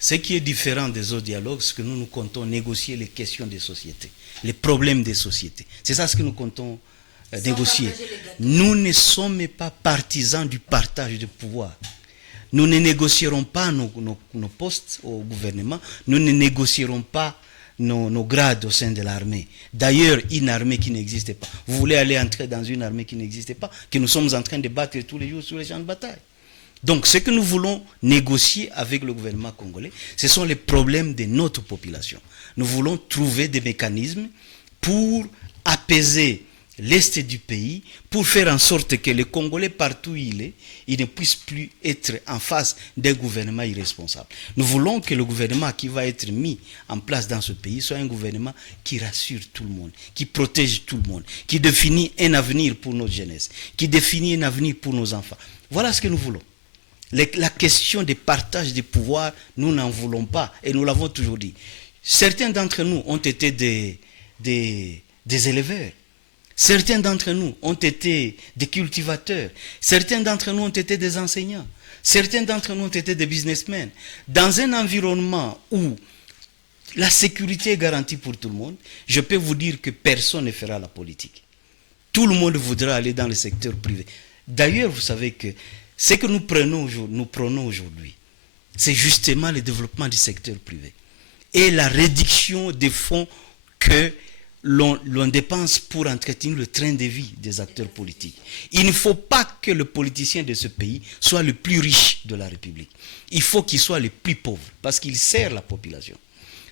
Ce qui est différent des autres dialogues, c'est que nous comptons négocier les questions des sociétés, les problèmes des sociétés. C'est ça ce que nous comptons négocier. Nous ne sommes pas partisans du partage de pouvoir. Nous ne négocierons pas nos postes au gouvernement, nous ne négocierons pas nos grades au sein de l'armée. D'ailleurs, une armée qui n'existe pas. Vous voulez aller entrer dans une armée qui n'existe pas, que nous sommes en train de battre tous les jours sur les champs de bataille. Donc, ce que nous voulons négocier avec le gouvernement congolais, ce sont les problèmes de notre population. Nous voulons trouver des mécanismes pour apaiser l'Est du pays, pour faire en sorte que le Congolais, partout où il est, il ne puisse plus être en face d'un gouvernement irresponsable. Nous voulons que le gouvernement qui va être mis en place dans ce pays soit un gouvernement qui rassure tout le monde, qui protège tout le monde, qui définit un avenir pour notre jeunesse, qui définit un avenir pour nos enfants. Voilà ce que nous voulons. La question des partages des pouvoirs, nous n'en voulons pas, et nous l'avons toujours dit. Certains d'entre nous ont été des éleveurs. Certains d'entre nous ont été des cultivateurs. Certains d'entre nous ont été des enseignants. Certains d'entre nous ont été des businessmen. Dans un environnement où la sécurité est garantie pour tout le monde, je peux vous dire que personne ne fera la politique. Tout le monde voudra aller dans le secteur privé. D'ailleurs, vous savez que ce que nous prenons aujourd'hui, c'est justement le développement du secteur privé et la réduction des fonds que l'on dépense pour entretenir le train de vie des acteurs politiques. Il ne faut pas que le politicien de ce pays soit le plus riche de la République. Il faut qu'il soit le plus pauvre, parce qu'il sert la population.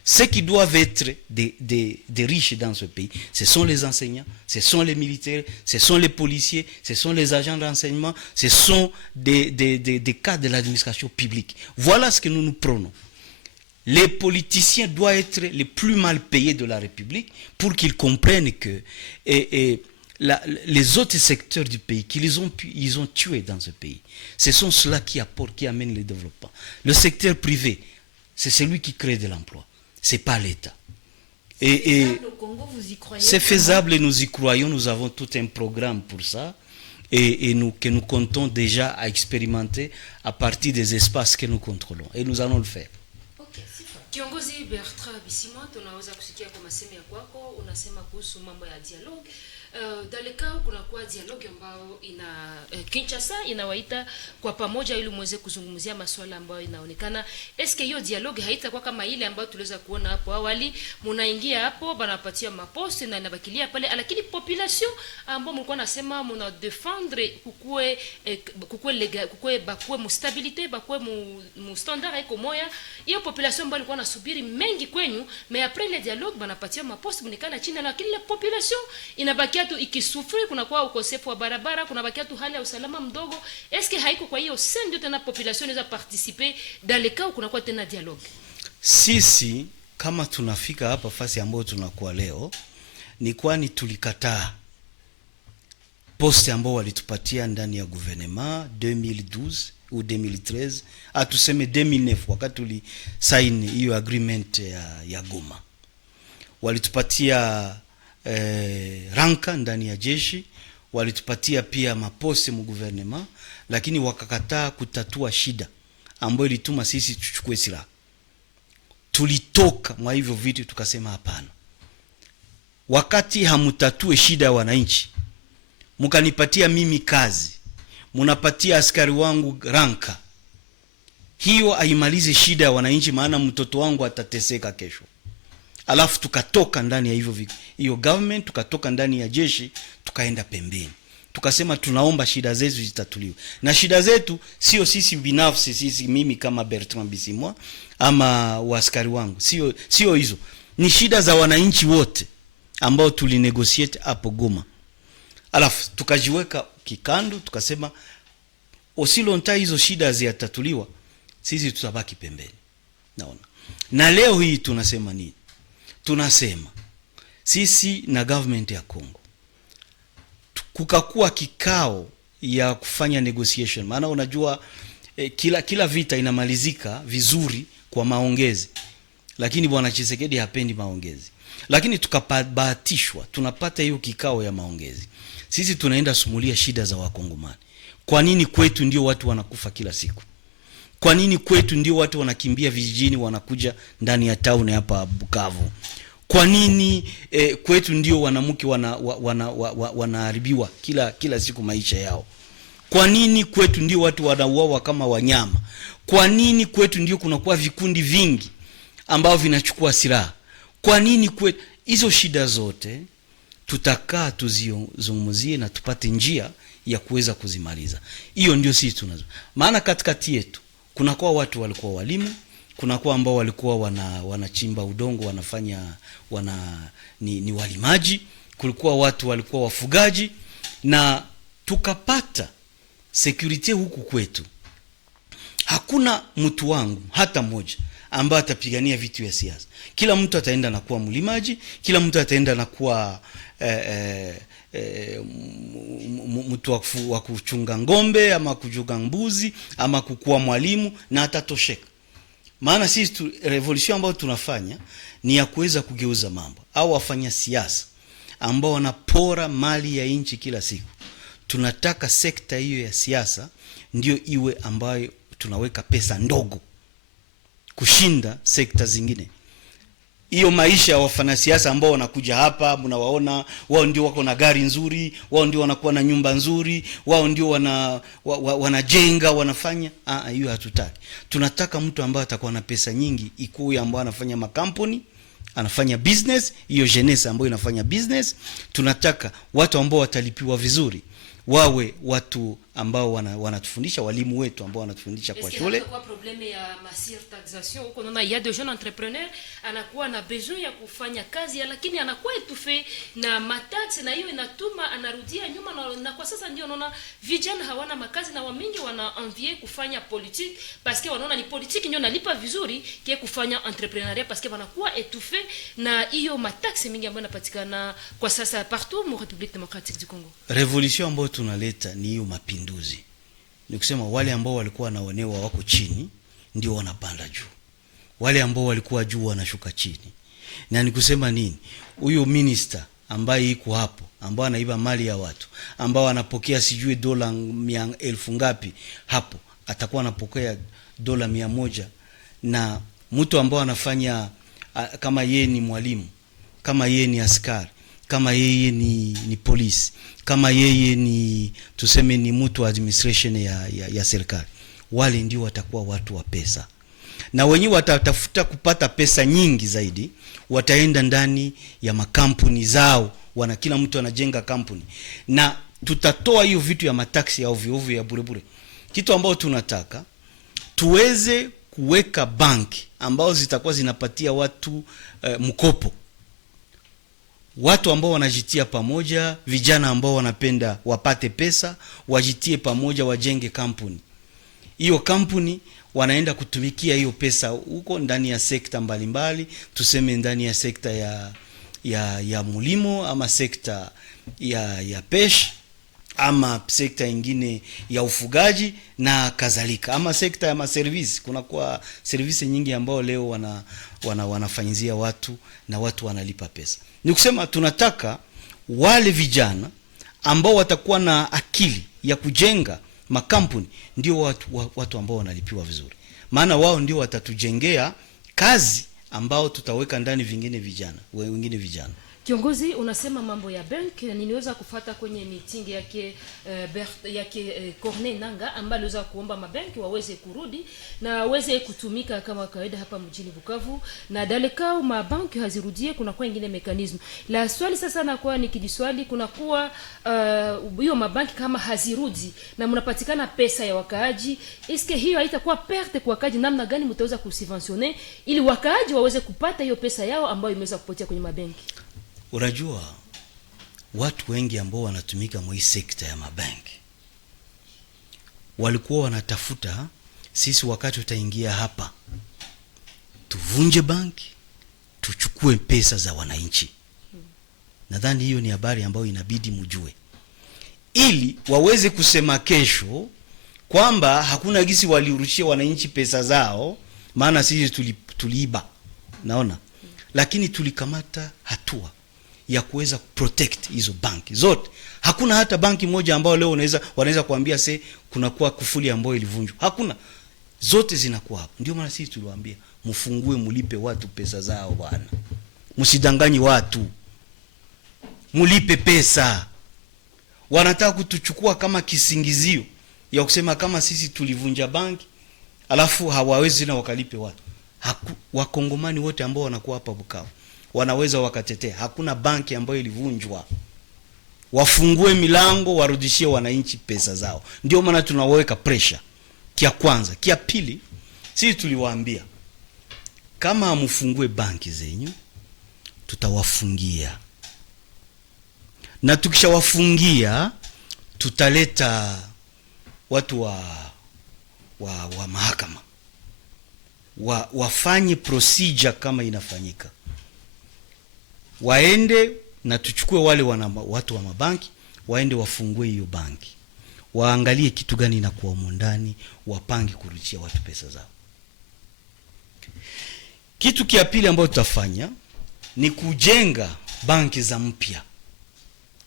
Ceux qui doivent être des riches dans ce pays, ce sont les enseignants, ce sont les militaires, ce sont les policiers, ce sont les agents de renseignement, ce sont des cadres de l'administration publique. Voilà ce que nous prenons. Les politiciens doivent être les plus mal payés de la République pour qu'ils comprennent que les autres secteurs du pays qu'ils ont tués dans ce pays, ce sont ceux-là qui apportent, qui amènent le développement. Le secteur privé, c'est celui qui crée de l'emploi, ce n'est pas l'État. C'est faisable et nous y croyons, nous avons tout un programme pour ça que nous comptons déjà à expérimenter à partir des espaces que nous contrôlons, et nous allons le faire. Kiongozi Bertrand Bisimwa, tunaweza kusikia kwa masemi ya kwako, unasema kuhusu mambo ya dialogue. Dalekao kuna kuwa dialogue ambayo Kinshasa inawaita kwa pamoja ili muweze kuzungumzia masuala ambayo inaonekana. Eske hiyo dialogue haitakuwa kama ile ambayo tuliweza kuona hapo awali, munaingia hapo banapatia maposte na inabakilia pale, lakini population ambao mlikuwa nasema muna défendre bakue mu stabilité, bakue mu standard iko moya, hiyo population ambayo ilikuwa nasubiri mengi kwenyu, mais après le dialogue banapatia maposte munikana chini, lakini la population inabakia tu ikisufuri, kuna kwa ukosefu wa barabara, kuna bakia tu hali ya usalama mdogo. Eske haiko kwa hiyo sendo tena population inaweza participer dans le cas kuna kwa tena dialogue? Sisi kama tunafika hapa fasi ambayo tunakuwa leo ni kwani tulikataa poste ambao walitupatia ndani ya gouvernement 2012 ou 2013, atuseme 2009 wakati tuli sign hiyo agreement ya Goma. Walitupatia ranka ndani ya jeshi, walitupatia pia maposte mu gouvernement, lakini wakakataa kutatua shida ambayo ilituma sisi tuchukue silaha. Tulitoka mwa hivyo vitu tukasema hapana. Wakati hamutatue shida ya wananchi, mukanipatia mimi kazi, munapatia askari wangu ranka, hiyo haimalize shida ya wananchi, maana mtoto wangu atateseka kesho. alafu tukatoka ndani ya hiyo government, tukatoka ndani ya jeshi, tukaenda pembeni, tukasema tunaomba shida zetu zitatuliwe. Na shida zetu sio sisi binafsi, sisi mimi kama Bertrand Bisimwa ama waaskari wangu, sio hizo, ni shida za wananchi wote ambao tulinegotiate hapo Goma. Alafu tukajiweka kikando, tukasema osilonta hizo shida zitatuliwa, sisi tutabaki pembeni. Naona. Na leo hii tunasema nini? Tunasema sisi na government ya Kongo kukakuwa kikao ya kufanya negotiation. Maana unajua kila vita inamalizika vizuri kwa maongezi, lakini bwana Tshisekedi hapendi maongezi. Lakini tukabahatishwa tunapata hiyo kikao ya maongezi. Sisi tunaenda sumulia shida za Wakongomani. Kwa nini kwetu ndio watu wanakufa kila siku? Kwa nini kwetu ndio watu wanakimbia vijijini wanakuja ndani ya town hapa Bukavu? Kwa nini kwetu ndio wanamke wanaharibiwa kila siku maisha yao? Kwa nini kwetu ndio watu wanauawa kama wanyama? Kwa nini kwetu ndio kunakuwa vikundi vingi ambao vinachukua silaha? Kwa nini kwetu? Hizo shida zote tutakaa tuzizungumzie na tupate njia ya kuweza kuzimaliza. Hiyo ndio sisi tunazo. Maana katikati yetu kunakuwa watu walikuwa walimu, kunakuwa ambao walikuwa wanachimba udongo, ni walimaji, kulikuwa watu walikuwa wafugaji, na tukapata security huku kwetu. Hakuna mtu wangu hata mmoja ambaye atapigania vitu ya siasa. Kila mtu ataenda na kuwa mlimaji, kila mtu ataenda na kuwa mtu wa kuchunga ngombe ama kuchunga mbuzi ama kukuwa mwalimu, na atatosheka. Maana sisi revolution ambayo tunafanya ni ya kuweza kugeuza mambo. Au wafanya siasa ambao wanapora mali ya nchi kila siku, tunataka sekta hiyo ya siasa ndio iwe ambayo tunaweka pesa ndogo kushinda sekta zingine. Hiyo maisha ya wafanasiasa ambao wanakuja hapa, mnawaona wao ndio wako na gari nzuri, wao ndio wanakuwa na nyumba nzuri, wao ndio wanajenga, wanafanya. Hiyo hatutaki. Tunataka mtu ambaye atakuwa na pesa nyingi, ikuwe ambaye anafanya makampuni, anafanya business, hiyo jeunesse ambayo inafanya business. Tunataka watu ambao watalipiwa vizuri, wawe watu ambao wanatufundisha, walimu wetu ambao wanatufundisha kwa shule. Kwa probleme ya masir taxation huko, naona il y a des jeunes entrepreneurs anakuwa na besoin ya kufanya kazi, lakini anakuwa etufe na matax, na hiyo inatuma anarudia nyuma, na kwa sasa ndio naona vijana hawana makazi na wamingi wana envie kufanya politique parce que wanaona ni politique ndio nalipa vizuri kia kufanya entrepreneuriat parce que wanakuwa etufe na hiyo matax mingi ambayo inapatikana kwa sasa partout mu République démocratique du Congo. Revolution ambayo tunaleta ni hiyo mapinduzi. Ni kusema wale ambao walikuwa wanaonewa wako chini ndio wanapanda juu, wale ambao walikuwa juu wanashuka chini. Na ni kusema nini? Huyo minister ambaye yuko hapo, ambao anaiba mali ya watu, ambao anapokea sijui dola 100,000 ngapi hapo, atakuwa anapokea dola 100. Na mtu ambao anafanya kama yeye ni mwalimu, kama yeye ni askari, kama yeye ni polisi, kama yeye ni tuseme ni mtu wa administration ya serikali, wale ndio watakuwa watu wa pesa. Na wenyewe watatafuta kupata pesa nyingi zaidi, wataenda ndani ya makampuni zao, kila mtu anajenga kampuni. Na tutatoa hiyo vitu ya mataksi ya ovyo ovyo ya bure. Kitu ambao tunataka tuweze kuweka banki ambao zitakuwa zinapatia watu mkopo. Watu ambao wanajitia pamoja, vijana ambao wanapenda wapate pesa, wajitie pamoja, wajenge kampuni. Hiyo kampuni wanaenda kutumikia hiyo pesa huko ndani ya sekta mbalimbali, tuseme ndani ya sekta ya mulimo, ama sekta ya pesh, ama sekta ingine ya ufugaji na kadhalika, ama sekta ya maservice. Kuna kwa service nyingi ambao leo wanafanyizia watu na watu wanalipa pesa. Ni kusema tunataka wale vijana ambao watakuwa na akili ya kujenga makampuni ndio watu ambao wanalipiwa vizuri. Maana wao ndio watatujengea kazi ambao tutaweka ndani wengine vijana. Kiongozi, unasema mambo ya bank, niliweza kufata kwenye meeting yake Corneille Nangaa ambaye aliweza kuomba mabanki waweze kurudi na waweze kutumika kama kawaida hapa mjini Bukavu, na dalekao mabanki hazirudie kuna kwa ingine mechanism. La swali sasa na kwa nikijiswali kuna kuwa hiyo mabanki kama hazirudi na mnapatikana pesa ya wakaaji, eske hiyo haitakuwa perte kwa wakaaji? Namna gani mtaweza kusubventionner ili wakaaji waweze kupata hiyo pesa yao ambayo imeweza kupotea kwenye mabanki? Unajua watu wengi ambao wanatumika mwa sekta ya mabanki walikuwa wanatafuta sisi wakati utaingia hapa tuvunje banki tuchukue pesa za wananchi. Nadhani hiyo ni habari ambayo inabidi mjue, ili waweze kusema kesho kwamba hakuna gisi waliurushia wananchi pesa zao, maana sisi tuliiba. Naona, lakini tulikamata hatua ya kuweza protect hizo banki zote. Hakuna hata banki moja ambayo leo wanaweza kuambia kuna kuwa kufuli ambayo ilivunjwa. Hakuna, zote zinakuwa hapo. Ndio maana sisi tuliwaambia mfungue, mulipe watu pesa zao bwana, msidanganyi watu, mulipe pesa. Wanataka kutuchukua kama kisingizio ya kusema kama sisi tulivunja banki alafu hawawezi na wakalipe watu. Wakongomani wote ambao wanakuwa hapa Bukavu wanaweza wakatetea, hakuna banki ambayo ilivunjwa. Wafungue milango, warudishie wananchi pesa zao. Ndio maana tunaweka pressure. Kia kwanza, kia pili, sisi tuliwaambia kama mfungue banki zenyu tutawafungia, na tukishawafungia tutaleta watu wa mahakama wafanye procedure kama inafanyika, waende na tuchukue wale watu wa mabanki, waende wafungue hiyo banki, waangalie kitu gani inakuwa ndani, wapange kurudishia watu pesa zao. Kitu kia pili ambacho tutafanya ni kujenga banki za mpya,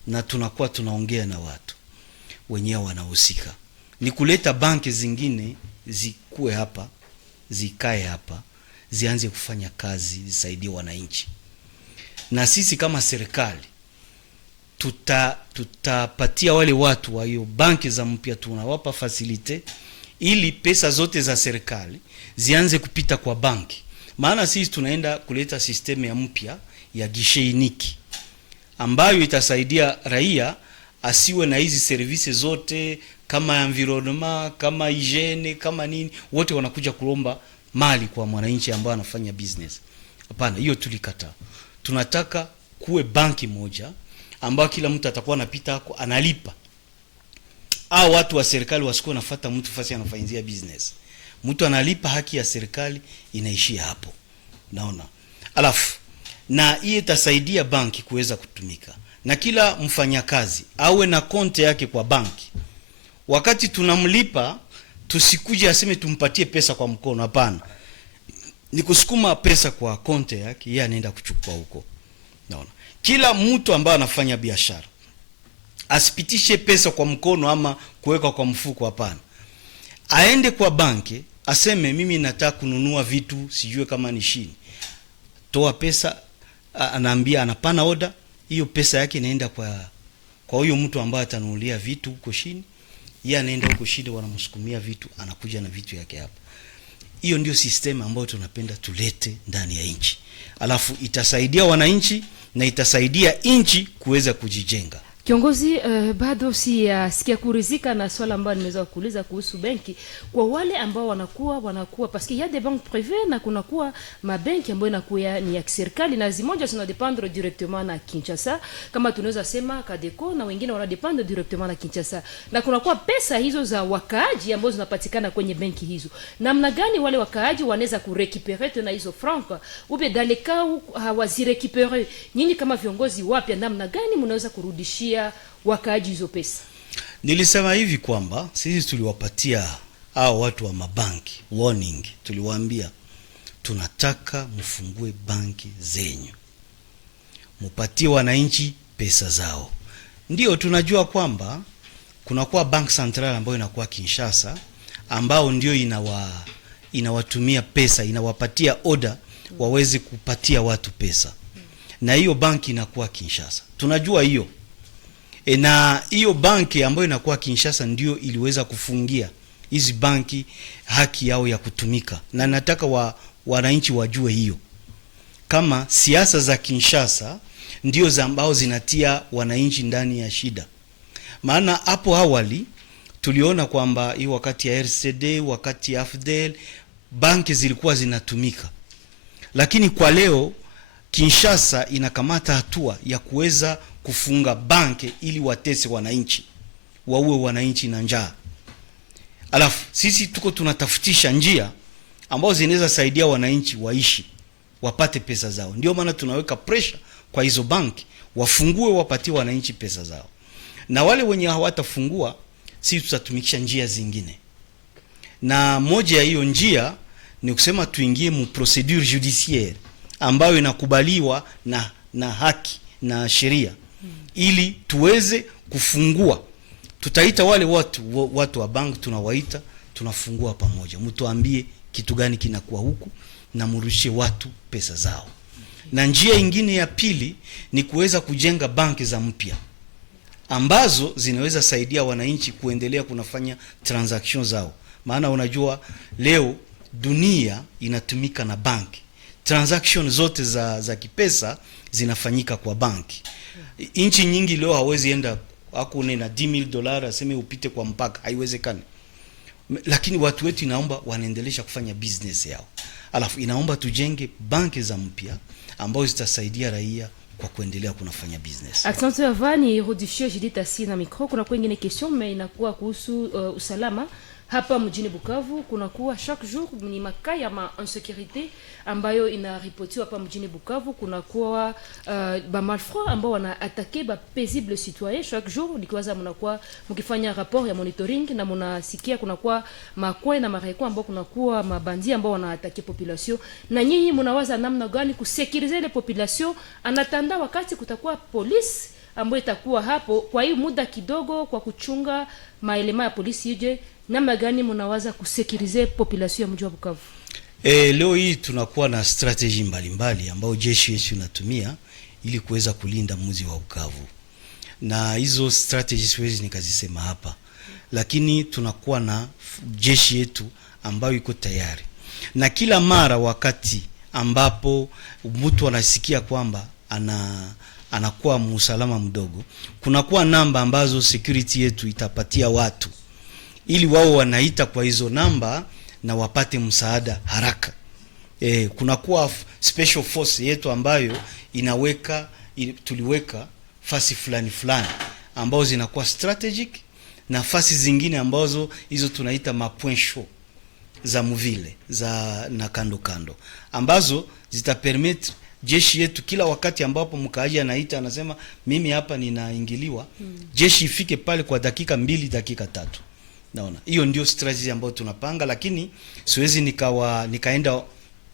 na tunakuwa tunaongea na watu wenyewe wanahusika, ni kuleta banki zingine zikue hapa, zikae hapa, zianze kufanya kazi, zisaidie wananchi. Na sisi kama serikali tutapatia wale watu wa hiyo banki za mpya, tunawapa facilite ili pesa zote za serikali zianze kupita kwa banki. Maana sisi tunaenda kuleta system ya mpya ya guichet unique ambayo itasaidia raia asiwe na hizi services zote kama environment, kama hygiene, kama nini, wote wanakuja kulomba mali kwa mwananchi ambaye anafanya business. Hapana, hiyo tulikataa. Tunataka kuwe banki moja ambayo kila mtu atakuwa anapita hapo analipa. Au watu wa serikali wasikuwe nafuata mtu fasi anafanyia business. Mtu analipa, haki ya serikali inaishia hapo. Naona. Alafu na hii itasaidia banki kuweza kutumika. Na kila mfanyakazi awe na konti yake kwa banki. Wakati tunamlipa tusikuje aseme tumpatie pesa kwa mkono, hapana. Ni kusukuma pesa kwa konti yake, yeye anaenda kuchukua huko. Naona. Kila mtu ambaye anafanya biashara asipitishe pesa kwa mkono ama kuweka kwa mfuko, hapana. Aende kwa banki, aseme mimi nataka kununua vitu, sijue kama ni shini. Toa pesa, anaambia anapana order, hiyo pesa yake inaenda kwa huyo mtu ambaye atanunulia vitu huko shini. Yeye anaenda huko shini, wanamsukumia vitu, anakuja na vitu yake hapa. Hiyo ndio system ambayo tunapenda tulete ndani ya nchi. Alafu itasaidia wananchi na itasaidia nchi kuweza kujijenga. Kiongozi, bado sikia kurizika na swala ambalo nimeweza kuuliza kuhusu benki kwa wale ambao wanakuwa parce qu'il y a des banques privées na kuna kuwa mabenki ambayo inakuwa ni ya serikali na zimoja zina dependre directement na Kinshasa, kama tunaweza sema Kadeco, na wengine wana dependre directement na Kinshasa, na kuna kuwa pesa hizo za wakaaji ambazo zinapatikana kwenye benki hizo. Namna gani wale wakaaji wanaweza kurecuperer tena hizo francs ou bien dans les cas où hawazirecuperer? Nyinyi kama viongozi wapya, namna gani mnaweza kurudishia wakaaji hizo pesa? Nilisema hivi kwamba sisi tuliwapatia hao watu wa mabanki warning, tuliwaambia tunataka mfungue banki zenyu, mupatie wananchi pesa zao. Ndio tunajua kwamba kuna kwa bank central ambayo inakuwa Kinshasa, ambao ndio inawatumia pesa, inawapatia order waweze kupatia watu pesa. na hiyo banki inakuwa Kinshasa. Tunajua hiyo. Na hiyo banki ambayo inakuwa Kinshasa ndio iliweza kufungia hizi banki haki yao ya kutumika. Na nataka wananchi wajue hiyo. Kama siasa za Kinshasa ndio za ambao zinatia wananchi ndani ya shida. Maana hapo awali tuliona kwamba hii wakati ya RCD, wakati ya AFDEL, banki zilikuwa zinatumika. Lakini kwa leo Kinshasa inakamata hatua ya kuweza kufunga banki ili watese wananchi, waue wananchi na njaa. Alafu sisi tuko tunatafutisha njia ambazo zinaweza saidia wananchi waishi, wapate pesa zao. Ndio maana tunaweka pressure kwa hizo banki wafungue, wapatie wananchi pesa zao. Na wale wenye hawatafungua, sisi tutatumikisha njia zingine. Na moja ya hiyo njia ni kusema tuingie mu procedure judiciaire ambayo inakubaliwa na haki na sheria, ili tuweze kufungua. Tutaita wale watu wa bank, tunawaita, tunafungua pamoja. Mtuambie kitu gani kinakuwa huku na murudishie watu pesa zao. Na njia ingine ya pili ni kuweza kujenga banki za mpya ambazo zinaweza saidia wananchi kuendelea kunafanya transaction zao. Maana unajua leo dunia inatumika na banki. Transaction zote za kipesa zinafanyika kwa banki. Inchi nyingi leo hawezi enda hakuna na $10,000 aseme upite kwa mpaka, haiwezekani. Lakini watu wetu inaomba wanaendelesha kufanya business yao. Alafu inaomba tujenge banki za mpya ambazo zitasaidia raia kwa kuendelea kunafanya business. Asante Avani Rodifio Judith Asina micro. Kuna kwingine question mais inakuwa kuhusu usalama hapa mjini Bukavu. Kuna kuwa chaque jour ni makai ya insécurité ambayo inaripotiwa hapa mjini Bukavu. Kuna kuwa ba malfrats ambao wana attaquer ba paisible citoyen chaque jour. Nikiwaza mnakuwa mkifanya rapport ya monitoring na mnasikia kuna kuwa makwe na mareko ambao kuna kuwa mabandi ambao wana attaquer population. Na nyinyi mnawaza namna gani kusécuriser les populations anatanda wakati kutakuwa police ambayo itakuwa hapo kwa hiyo muda kidogo kwa kuchunga maelema ya polisi ije, namna gani mnawaza kusekirize population ya mji wa Bukavu? Leo hii tunakuwa na strategy mbalimbali ambao jeshi yetu inatumia ili kuweza kulinda mji wa Bukavu. Na hizo strategies siwezi nikazisema hapa. Lakini tunakuwa na jeshi yetu ambayo iko tayari. Na kila mara wakati ambapo mtu anasikia kwamba anakuwa musalama mdogo, kunakuwa namba ambazo security yetu itapatia watu ili wao wanaita kwa hizo namba na wapate msaada haraka. Kunakuwa special force yetu ambayo tuliweka fasi fulani ambazo zinakuwa strategic, na fasi zingine ambazo hizo tunaita mapoint show za mvile za na kando ambazo zitapermit jeshi yetu kila wakati ambapo mkaaji anaita anasema mimi hapa ninaingiliwa, jeshi ifike pale kwa dakika 2 dakika 3. Naona hiyo ndio strategy ambayo tunapanga, lakini siwezi nikaenda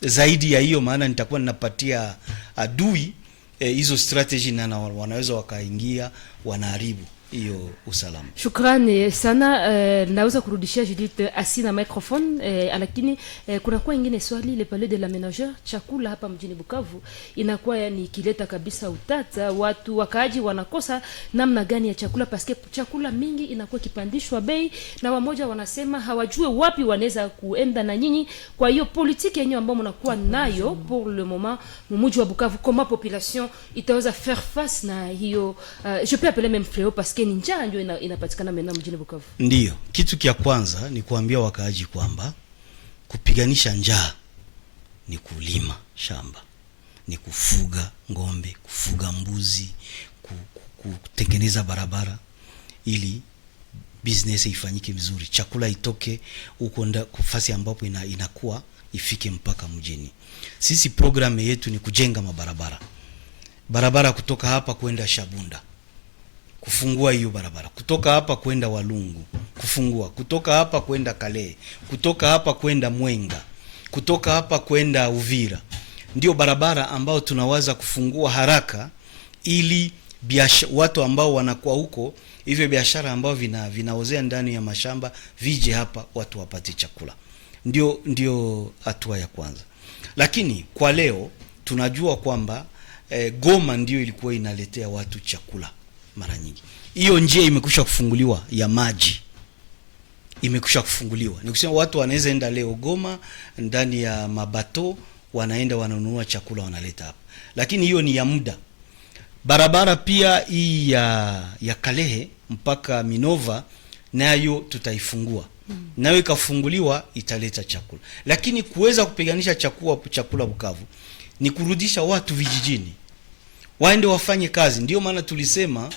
zaidi ya hiyo, maana nitakuwa ninapatia adui hizo strategy na wanaweza wakaingia wanaharibu hiyo usalama. Shukrani sana. Naweza kurudishia Judith Asina microphone, lakini kuna kwa ingine swali le palais de la ménagère. Chakula hapa mjini Bukavu inakuwa ni kileta kabisa utata, watu wakaaji wanakosa namna gani ya chakula paske chakula mingi inakuwa kipandishwa bei, na wamoja wanasema hawajue wapi wanaweza kuenda na nyinyi. Kwa hiyo politiki yenyewe ambayo mnakuwa nayo pour le moment mji wa Bukavu, comment population itaweza faire face na hiyo je peux appeler même fléau parce ni njaa ndio inapatikana mena mjini Bukavu? Ndiyo, kitu kia kwanza ni kuambia wakaaji kwamba kupiganisha njaa ni kulima shamba, ni kufuga ngombe, kufuga mbuzi, kutengeneza barabara ili business ifanyike vizuri, chakula itoke huko kufasi ambapo inakuwa ifike mpaka mjini. Sisi program yetu ni kujenga barabara kutoka hapa kwenda Shabunda, kufungua hiyo barabara, kutoka hapa kwenda Walungu, kufungua, kutoka hapa kwenda Kale, kutoka hapa kwenda Mwenga, kutoka hapa kwenda Uvira. Ndio barabara ambao tunawaza kufungua haraka ili watu ambao wanakuwa huko, hivyo biashara ambao vinaozea ndani ya mashamba vije hapa watu wapate chakula. Ndio hatua ya kwanza. Lakini kwa leo tunajua kwamba Goma ndio ilikuwa inaletea watu chakula mara nyingi. Hiyo njia imekusha kufunguliwa ya maji. Imekusha kufunguliwa. Ni kusema watu wanaweza enda leo Goma ndani ya mabato, wanaenda wananunua chakula wanaleta hapa. Lakini hiyo ni ya muda. Barabara pia hii ya Kalehe mpaka Minova nayo tutaifungua. Nayo ikafunguliwa italeta chakula. Lakini kuweza kupiganisha chakula Bukavu ni kurudisha watu vijijini. Waende wafanye kazi. Ndio maana tulisema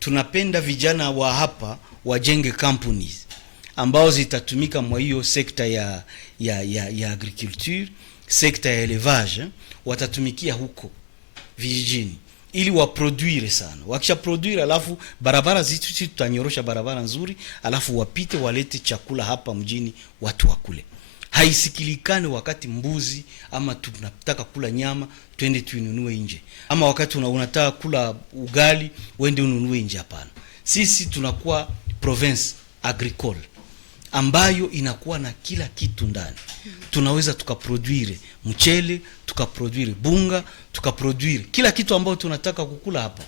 tunapenda vijana wa hapa wajenge companies ambao zitatumika mwa hiyo sekta ya agriculture, sekta ya élevage, watatumikia huko vijijini ili waproduire sana. Wakisha produire alafu barabara zitu tutanyorosha barabara nzuri, alafu wapite walete chakula hapa mjini watu wakule. Haisikilikane wakati mbuzi ama tunataka kula nyama twende tuinunue nje. Ama wakati unataka kula ugali wende ununue nje, hapana. Sisi tunakuwa province agricole ambayo inakuwa na kila kitu ndani. Tunaweza tukaproduire mchele, tukaproduire bunga, tukaproduire kila kitu ambao tunataka kukula hapa.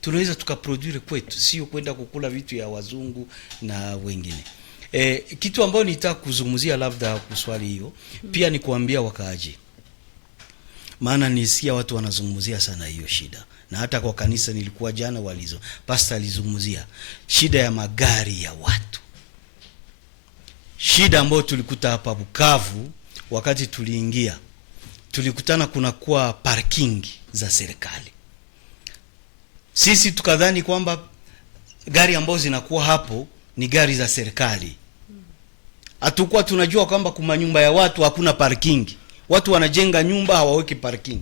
Tunaweza tukaproduire kwetu, sio kwenda kukula vitu ya wazungu na wengine. Kitu ambao nitaka kuzungumzia labda kuswali hiyo, pia ni kuambia wakaaji. Maana nisikia watu wanazungumzia sana hiyo shida. Na hata kwa kanisa nilikuwa jana pastor alizungumzia shida ya magari ya watu. Shida ambayo tulikuta hapa Bukavu wakati tuliingia, tulikutana kunakuwa parking za serikali. Sisi tukadhani kwamba gari ambazo zinakuwa hapo ni gari za serikali. Hatukuwa tunajua kwamba kuma nyumba ya watu hakuna parking. Watu wanajenga nyumba hawaweki parking.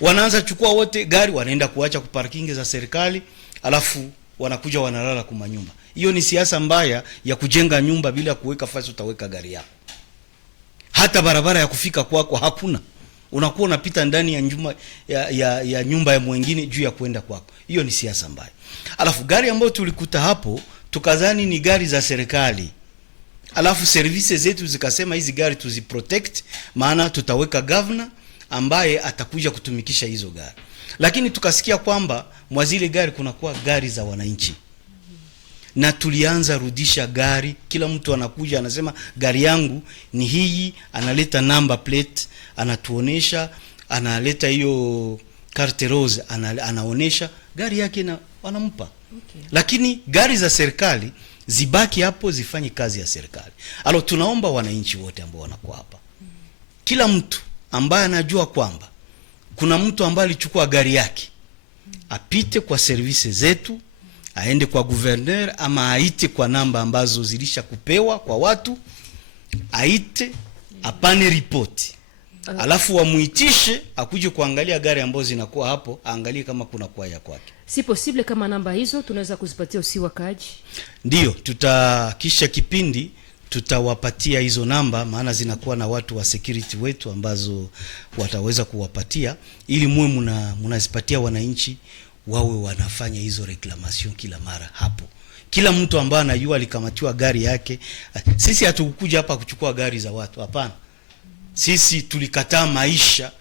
Wanaanza chukua wote gari wanaenda kuacha ku parking za serikali, alafu wanakuja wanalala kuma nyumba. Hiyo ni siasa mbaya ya kujenga nyumba bila kuweka fasi utaweka gari yako. Hata barabara ya kufika kwako hakuna. Unakuwa unapita ndani ya nyumba ya nyumba ya mwingine juu ya kwenda kwako. Hiyo ni siasa mbaya. Alafu gari ambayo tulikuta hapo tukadhani ni gari za serikali. Alafu services zetu zikasema hizi gari tuziprotect, maana tutaweka governor ambaye atakuja kutumikisha hizo gari. Lakini tukasikia kwamba mwazile gari kunakuwa gari za wananchi. Na tulianza rudisha gari, kila mtu anakuja anasema gari yangu ni hii, analeta number plate, anatuonesha, analeta hiyo carte rose, anaonesha gari yake na wanampa. Okay. Lakini gari za serikali zibaki hapo zifanye kazi ya serikali. Alo tunaomba wananchi wote ambao wanakuwa hapa. Kila mtu ambaye anajua kwamba kuna mtu ambaye alichukua gari yake, apite kwa services zetu, aende kwa gouverneur ama aite kwa namba ambazo zilisha kupewa kwa watu, aite, apane ripoti. Alafu wamuitishe akuje kuangalia gari ambazo zinakuwa hapo, angalie kama kuna kwa ya kwake. Si possible kama namba hizo tunaweza kuzipatia usi wakaji? Ndio, tutakisha kipindi tutawapatia hizo namba, maana zinakuwa na watu wa security wetu ambazo wataweza kuwapatia ili muwe mnazipatia wananchi wawe wanafanya hizo reclamation kila mara hapo. Kila mtu ambaye anajua alikamatiwa gari yake. Sisi hatukukuja hapa kuchukua gari za watu, hapana. Sisi tulikataa maisha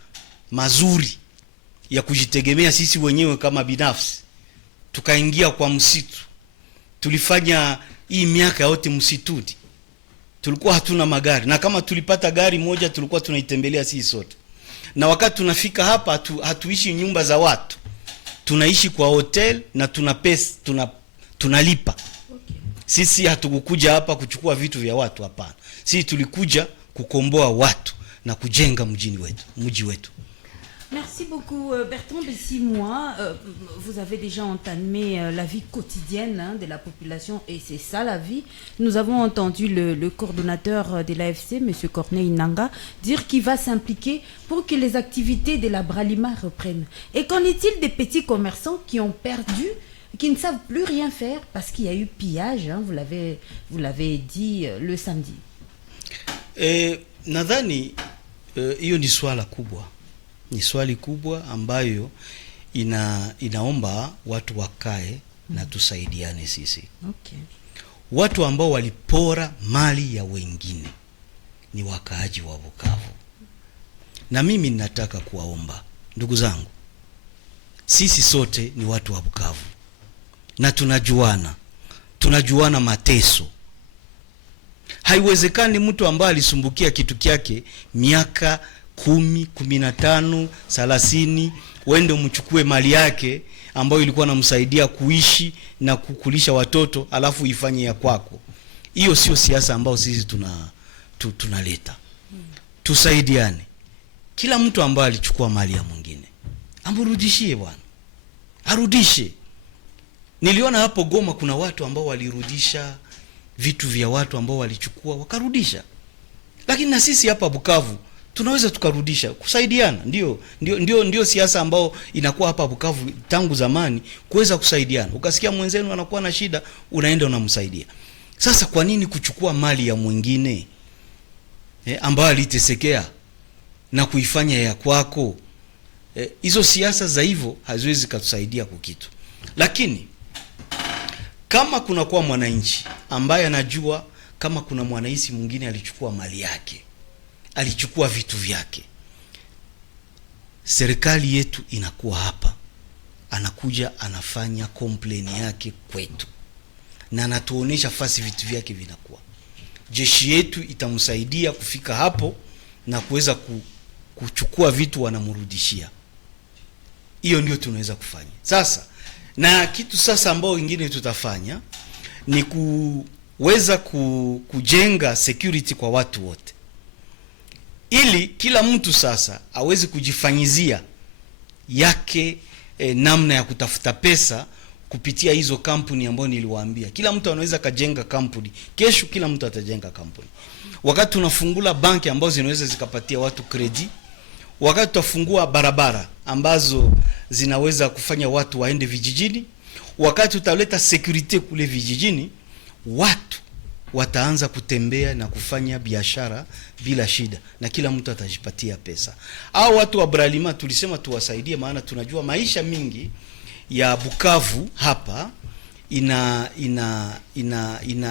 mazuri ya kujitegemea sisi wenyewe kama binafsi. Tukaingia kwa msitu. Tulifanya hii miaka yote msituni. Tulikuwa hatuna magari, na kama tulipata gari moja tulikuwa tunaitembelea sisi sote. Na wakati tunafika hapa hatuishi nyumba za watu. Tunaishi kwa hotel na tuna pesa, tunalipa. Okay. Sisi hatukukuja hapa kuchukua vitu vya watu, hapana. Sisi tulikuja kukomboa watu na kujenga mji wetu. Merci beaucoup Bertrand Bessimois. Vous avez déjà entamé la vie quotidienne de la population et c'est ça la vie. Nous avons entendu le coordonnateur de l'AFC, M. Corneille Nanga, dire qu'il va s'impliquer pour que les activités de la Bralima reprennent. Et qu'en est-il des petits commerçants qui ont perdu, qui ne savent plus rien faire parce qu'il y a eu pillage, hein, vous l'avez dit le samedi? Nadhani hiyo ni swala kubwa. Ni swali kubwa ambayo inaomba watu wakae na tusaidiane sisi. Okay. Watu ambao walipora mali ya wengine ni wakaaji wa Bukavu. Na mimi ninataka kuwaomba ndugu zangu, sisi sote ni watu wa Bukavu na tunajuana mateso. Haiwezekani mtu ambaye alisumbukia kitu kyake miaka 10, 15, 30 uende umchukue mali yake ambayo ilikuwa namsaidia kuishi na kukulisha watoto alafu ifanye ya kwako. Hiyo sio siasa ambayo sisi tunaleta. Tusaidiane. Kila mtu ambaye alichukua mali ya mwingine amrudishie bwana. Arudishe. Niliona hapo Goma kuna watu ambao walirudisha vitu vya watu ambao walichukua wakarudisha. Lakini na sisi hapa Bukavu tunaweza tukarudisha, kusaidiana. Ndio siasa ambao inakuwa hapa Bukavu tangu zamani, kuweza kusaidiana. Ukasikia mwenzenu anakuwa na shida, unaenda unamsaidia. Sasa kwa nini kuchukua mali ya mwingine ambayo alitesekea na kuifanya ya kwako? Hizo siasa za hivyo haziwezi kutusaidia kwa kitu. Lakini kama kuna kwa mwananchi ambaye anajua kama kuna mwananchi mwingine alichukua mali yake, alichukua vitu vyake, serikali yetu inakuwa hapa, anakuja anafanya complain yake kwetu na anatuonesha fasi vitu vyake vinakuwa. Jeshi yetu itamsaidia kufika hapo na kuweza kuchukua vitu wanamrudishia. Hiyo ndio tunaweza kufanya. Sasa na kitu sasa ambao wengine tutafanya ni kuweza kujenga security kwa watu wote, ili kila mtu sasa aweze kujifanyizia yake namna ya kutafuta pesa kupitia hizo kampuni ambazo niliwaambia. Kila mtu anaweza kajenga kampuni. Kesho kila mtu atajenga kampuni. Wakati tunafungula banki ambazo zinaweza zikapatia watu credit, wakati tutafungua barabara ambazo zinaweza kufanya watu waende vijijini, wakati tutaleta security kule vijijini, watu wataanza kutembea na kufanya biashara bila shida na kila mtu atajipatia pesa. Au watu wa Bralima tulisema tuwasaidie, maana tunajua maisha mingi ya Bukavu hapa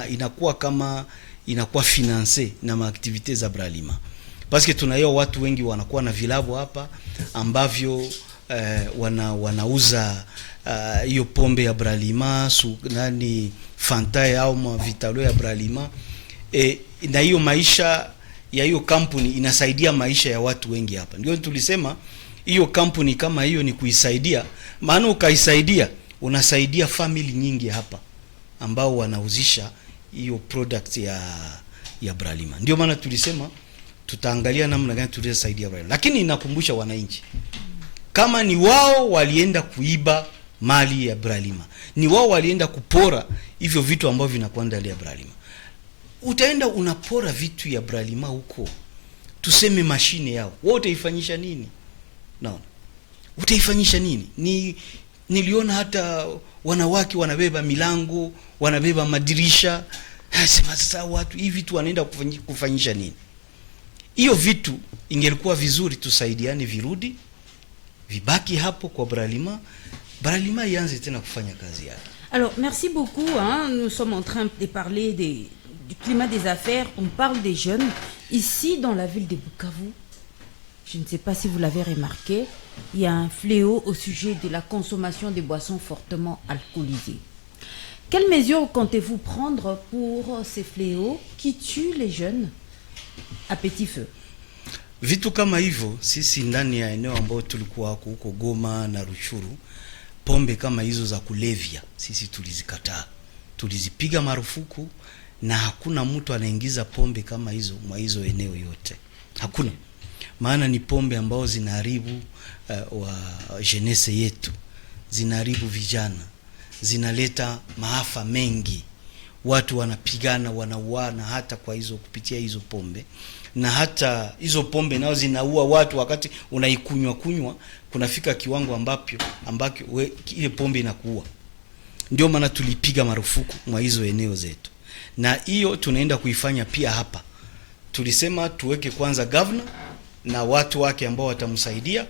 inakuwa kama inakuwa finance na maaktivite za Bralima. Paske tunayo watu wengi wanakuwa na vilabu hapa ambavyo wanauza hiyo pombe ya Bralima, Fanta au mavitalo ya Bralima. Na hiyo maisha ya hiyo kampuni inasaidia maisha ya watu wengi hapa. Ndio tulisema hiyo kampuni kama hiyo ni kuisaidia, maana ukaisaidia unasaidia family nyingi hapa ambao wanauzisha hiyo product ya Bralima. Ndio maana tulisema tutaangalia namna gani tunaweza saidia Bralima. Lakini inakumbusha wananchi, kama ni wao walienda kuiba mali ya Bralima, ni wao walienda kupora hivyo vitu ambavyo vinakuwa ndani ya Bralima, utaenda unapora vitu ya Bralima huko, tuseme mashine yao, wewe utaifanyisha nini? Naona utaifanyisha nini? Niliona hata wanawake wanabeba milango, wanabeba madirisha. Sema sasa watu hivi vitu wanaenda kufanyisha nini? Hiyo vitu ingelikuwa vizuri tusaidiane virudi, vibaki hapo kwa Bralima. Bralima ianze tena kufanya kazi yake. Alors, merci beaucoup. Nous sommes en train de parler du climat des affaires. On parle des jeunes. Ici, dans la ville de Bukavu, je ne sais pas si vous l'avez remarqué, il y a un fléau au sujet de la consommation de boissons fortement alcoolisées. Quelles mesures comptez-vous prendre pour ces fléaux qui tuent les jeunes à petit feu? Vitu kama hivyo, sisi ndani ya eneo ambao tulikuwa huko Goma na Ruchuru, pombe kama hizo za kulevya sisi tulizikataa, tulizipiga marufuku, na hakuna mtu anaingiza pombe kama hizo mwa hizo eneo yote. Hakuna. Maana ni pombe ambao zinaharibu wa jeunesse yetu, zinaharibu vijana, zinaleta maafa mengi, watu wanapigana, wanauana hata kwa hizo, kupitia hizo pombe. Na hata hizo pombe nao zinaua watu wakati unaikunywa kunafika kiwango ambako ile pombe inakuua. Ndio maana tulipiga marufuku mwa hizo eneo zetu, na hiyo tunaenda kuifanya pia hapa. Tulisema tuweke kwanza governor na watu wake ambao watamsaidia,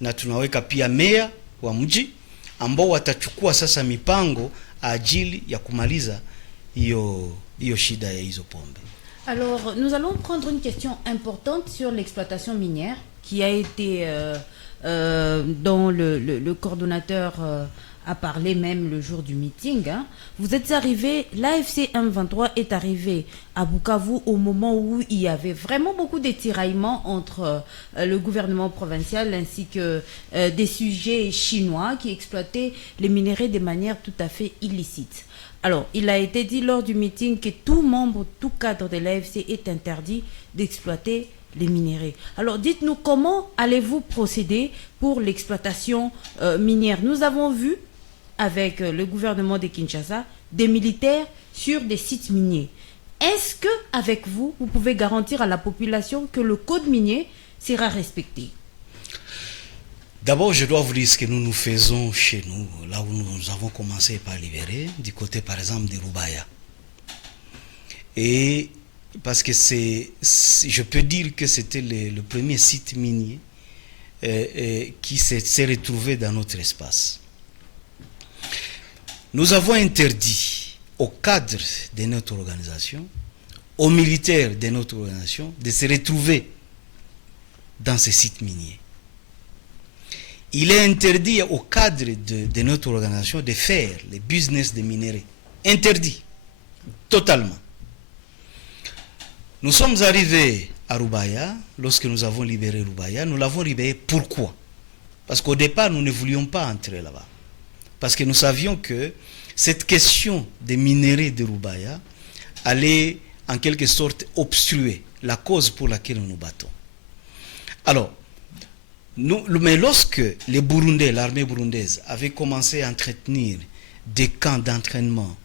na tunaweka pia meya wa mji ambao watachukua sasa mipango ajili ya kumaliza hiyo shida ya hizo pombe. Alors, nous allons prendre une question importante sur l'exploitation minière qui a été, dont le coordonnateur a parlé même le jour du meeting. Hein. Vous êtes arrivé, l'AFC M23 est arrivé à Bukavu au moment où il y avait vraiment beaucoup de tiraillements entre le gouvernement provincial ainsi que des sujets chinois qui exploitaient les minéraux de manière tout à fait illicite. Alors, il a été dit lors du meeting que tout membre, tout cadre de l'AFC est interdit d'exploiter les minéraux. Alors, dites-nous comment allez-vous procéder pour l'exploitation minière. Nous avons vu avec le gouvernement de Kinshasa des militaires sur des sites miniers. Est-ce que, avec vous, vous pouvez garantir à la population que le code minier sera respecté? D'abord, je dois vous dire ce que nous faisons chez nous, là où nous avons commencé par libérer, du côté par exemple de Rubaya. Et parce que je peux dire que c'était le premier site minier qui s'est retrouvé dans notre espace. Nous avons interdit aux cadres de notre organisation, aux militaires de notre organisation, de se retrouver dans ces sites miniers. Il est interdit aux cadres de notre organisation de faire les business de minéraux. Interdit, totalement. Nous sommes arrivés à Rubaya, lorsque nous avons libéré Rubaya, nous l'avons libéré pourquoi? Parce qu'au départ, nous ne voulions pas entrer là-bas. Parce que nous savions que cette question des minéraux de Rubaya allait en quelque sorte obstruer la cause pour laquelle nous nous battons. Alors, mais lorsque les Burundais, l'armée burundaise, avait commencé à entretenir des camps d'entraînement,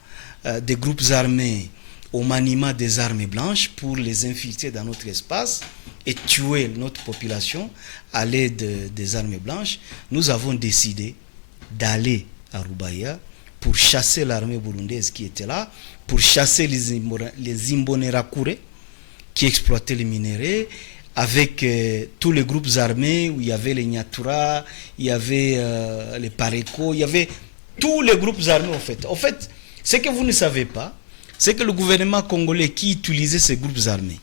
des groupes armés au maniement des armes blanches pour les infiltrer dans notre espace et tuer notre population à l'aide des armes blanches, nous avons décidé d'aller à Rubaya pour chasser l'armée burundaise qui était là, pour chasser les Imbonerakure qui exploitaient les minéraux, avec tous les groupes armés où il y avait les Nyatura, il y avait les Pareko, il y avait tous les groupes armés en fait. En fait, ce que vous ne savez pas, c'est que le gouvernement congolais qui utilisait ces groupes armés,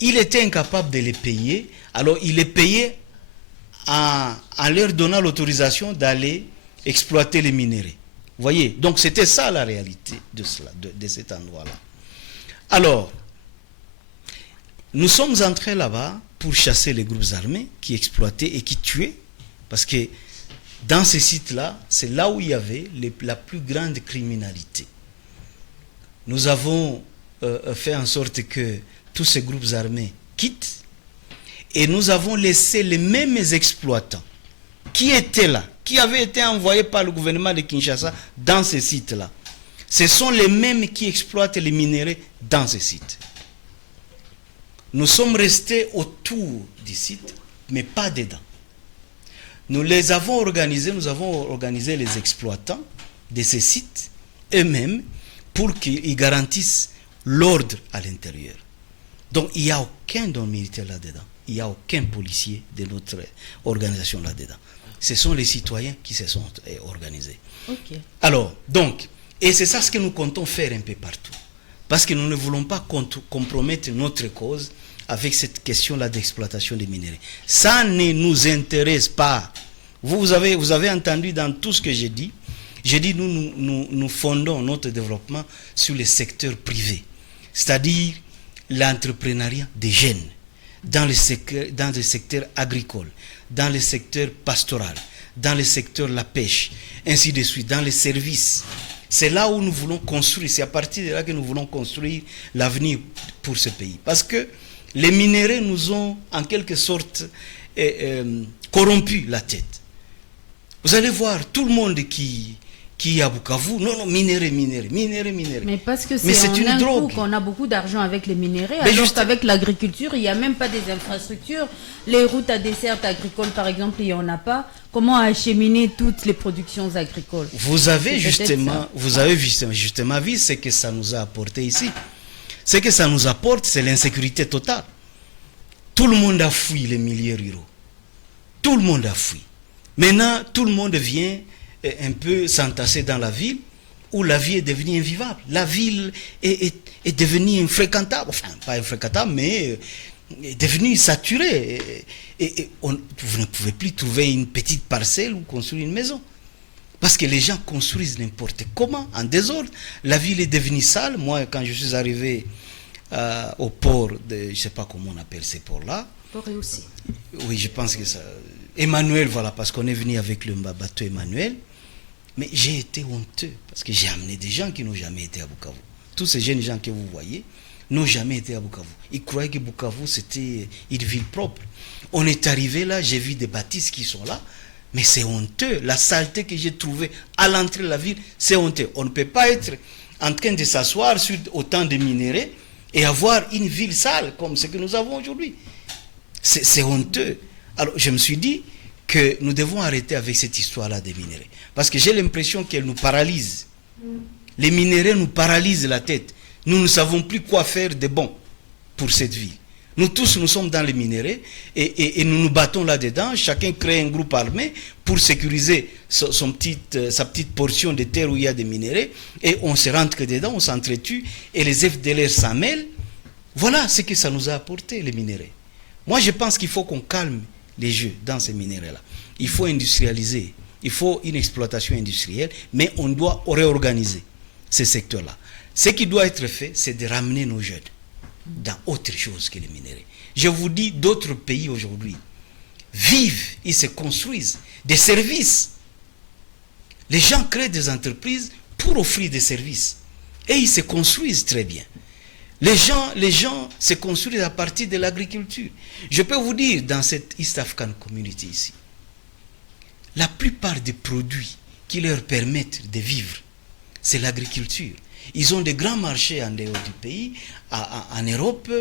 il était incapable de les payer, alors il les payait en leur donnant l'autorisation d'aller exploiter les minéraux. Vous voyez, donc c'était ça la réalité de cet endroit-là. Alors, nous sommes entrés là-bas pour chasser les groupes armés qui exploitaient et qui tuaient, parce que dans ces sites-là, c'est là où il y avait la plus grande criminalité. Nous avons fait en sorte que tous ces groupes armés quittent et nous avons laissé les mêmes exploitants qui étaient là, qui avaient été envoyés par le gouvernement de Kinshasa dans ces sites-là. Ce sont les mêmes qui exploitent les minéraux dans ces sites. Nous sommes restés autour du site, mais pas dedans. Nous avons organisé les exploitants de ces sites eux-mêmes pour qu'ils garantissent l'ordre à l'intérieur. Donc il n'y a aucun don militaire là-dedans. Il n'y a aucun policier de notre organisation là-dedans. Ce sont les citoyens qui se sont organisés. Okay. Alors, donc, et c'est ça ce que nous comptons faire un peu partout. Parce que nous ne voulons pas compromettre notre cause avec cette question-là d'exploitation des minéraux. Ça ne nous intéresse pas. Vous avez entendu dans tout ce que j'ai dit nous fondons notre développement sur le secteur privé, c'est-à-dire l'entrepreneuriat des jeunes, dans le secteur agricole, dans le secteur pastoral, dans le secteur de la pêche, ainsi de suite, dans les services. C'est là où nous voulons construire, c'est à partir de là que nous voulons construire l'avenir pour ce pays. Parce que les minéraux nous ont en quelque sorte corrompu la tête. Vous allez voir tout le monde qui est à Bukavu, non, minéraux. Mais parce que c'est une drogue. Qu'on a beaucoup d'argent avec les minéraux, alors qu'avec l'agriculture, il n'y a même pas des infrastructures. Les routes à dessert agricole, par exemple, il n'y en a pas. Comment acheminer toutes les productions agricoles? Vous avez justement vu ce que ça nous a apporté ici. Ce que ça nous apporte, c'est l'insécurité totale. Tout le monde a fui les milieux ruraux. Tout le monde a fui. Maintenant, tout le monde vient un peu s'entasser dans la ville où la vie est devenue invivable. La ville est devenue infréquentable, enfin pas infréquentable, mais est devenue saturée. Vous ne pouvez plus trouver une petite parcelle ou construire une maison. Parce que les gens construisent n'importe comment, en désordre. La ville est devenue sale. Moi, quand je suis arrivé au port de, je ne sais pas comment on appelle ces ports-là. Port et aussi. Oui, je pense que ça... Emmanuel, voilà, parce qu'on est venu avec le bateau Emmanuel. Mais j'ai été honteux, parce que j'ai amené des gens qui n'ont jamais été à Bukavu. Tous ces jeunes gens que vous voyez n'ont jamais été à Bukavu. Ils croyaient que Bukavu, c'était une ville propre. On est arrivé là, j'ai vu des bâtisses qui sont là, mais c'est honteux. La saleté que j'ai trouvée à l'entrée de la ville, c'est honteux. On ne peut pas être en train de s'asseoir sur autant de minéraux et avoir une ville sale comme ce que nous avons aujourd'hui. C'est honteux. Alors, je me suis dit que nous devons arrêter avec cette histoire-là des minéraux. Parce que j'ai l'impression qu'elle nous paralyse. Les minéraux nous paralysent la tête. Nous ne savons plus quoi faire de bon pour cette ville. Nous tous, nous sommes dans les minéraux et nous nous battons là-dedans. Chacun crée un groupe armé pour sécuriser sa petite portion de terre où il y a des minéraux. Et on se rentre dedans, on s'entretue et les FDLR s'en mêlent. Voilà ce que ça nous a apporté, les minéraux. Moi, je pense qu'il faut qu'on calme les jeux dans ces minéraux-là. Il faut industrialiser. Il faut une exploitation industrielle, mais on doit réorganiser ces secteurs-là. Ce qui doit être fait, c'est de ramener nos jeunes dans autre chose que les minéraux. Je vous dis, d'autres pays aujourd'hui vivent, ils se construisent des services. Les gens créent des entreprises pour offrir des services. Et ils se construisent très bien. Les gens se construisent à partir de l'agriculture. Je peux vous dire, dans cette East African Community ici, la plupart des produits qui leur permettent de vivre, c'est l'agriculture. Ils ont des grands marchés en dehors du pays, en Europe,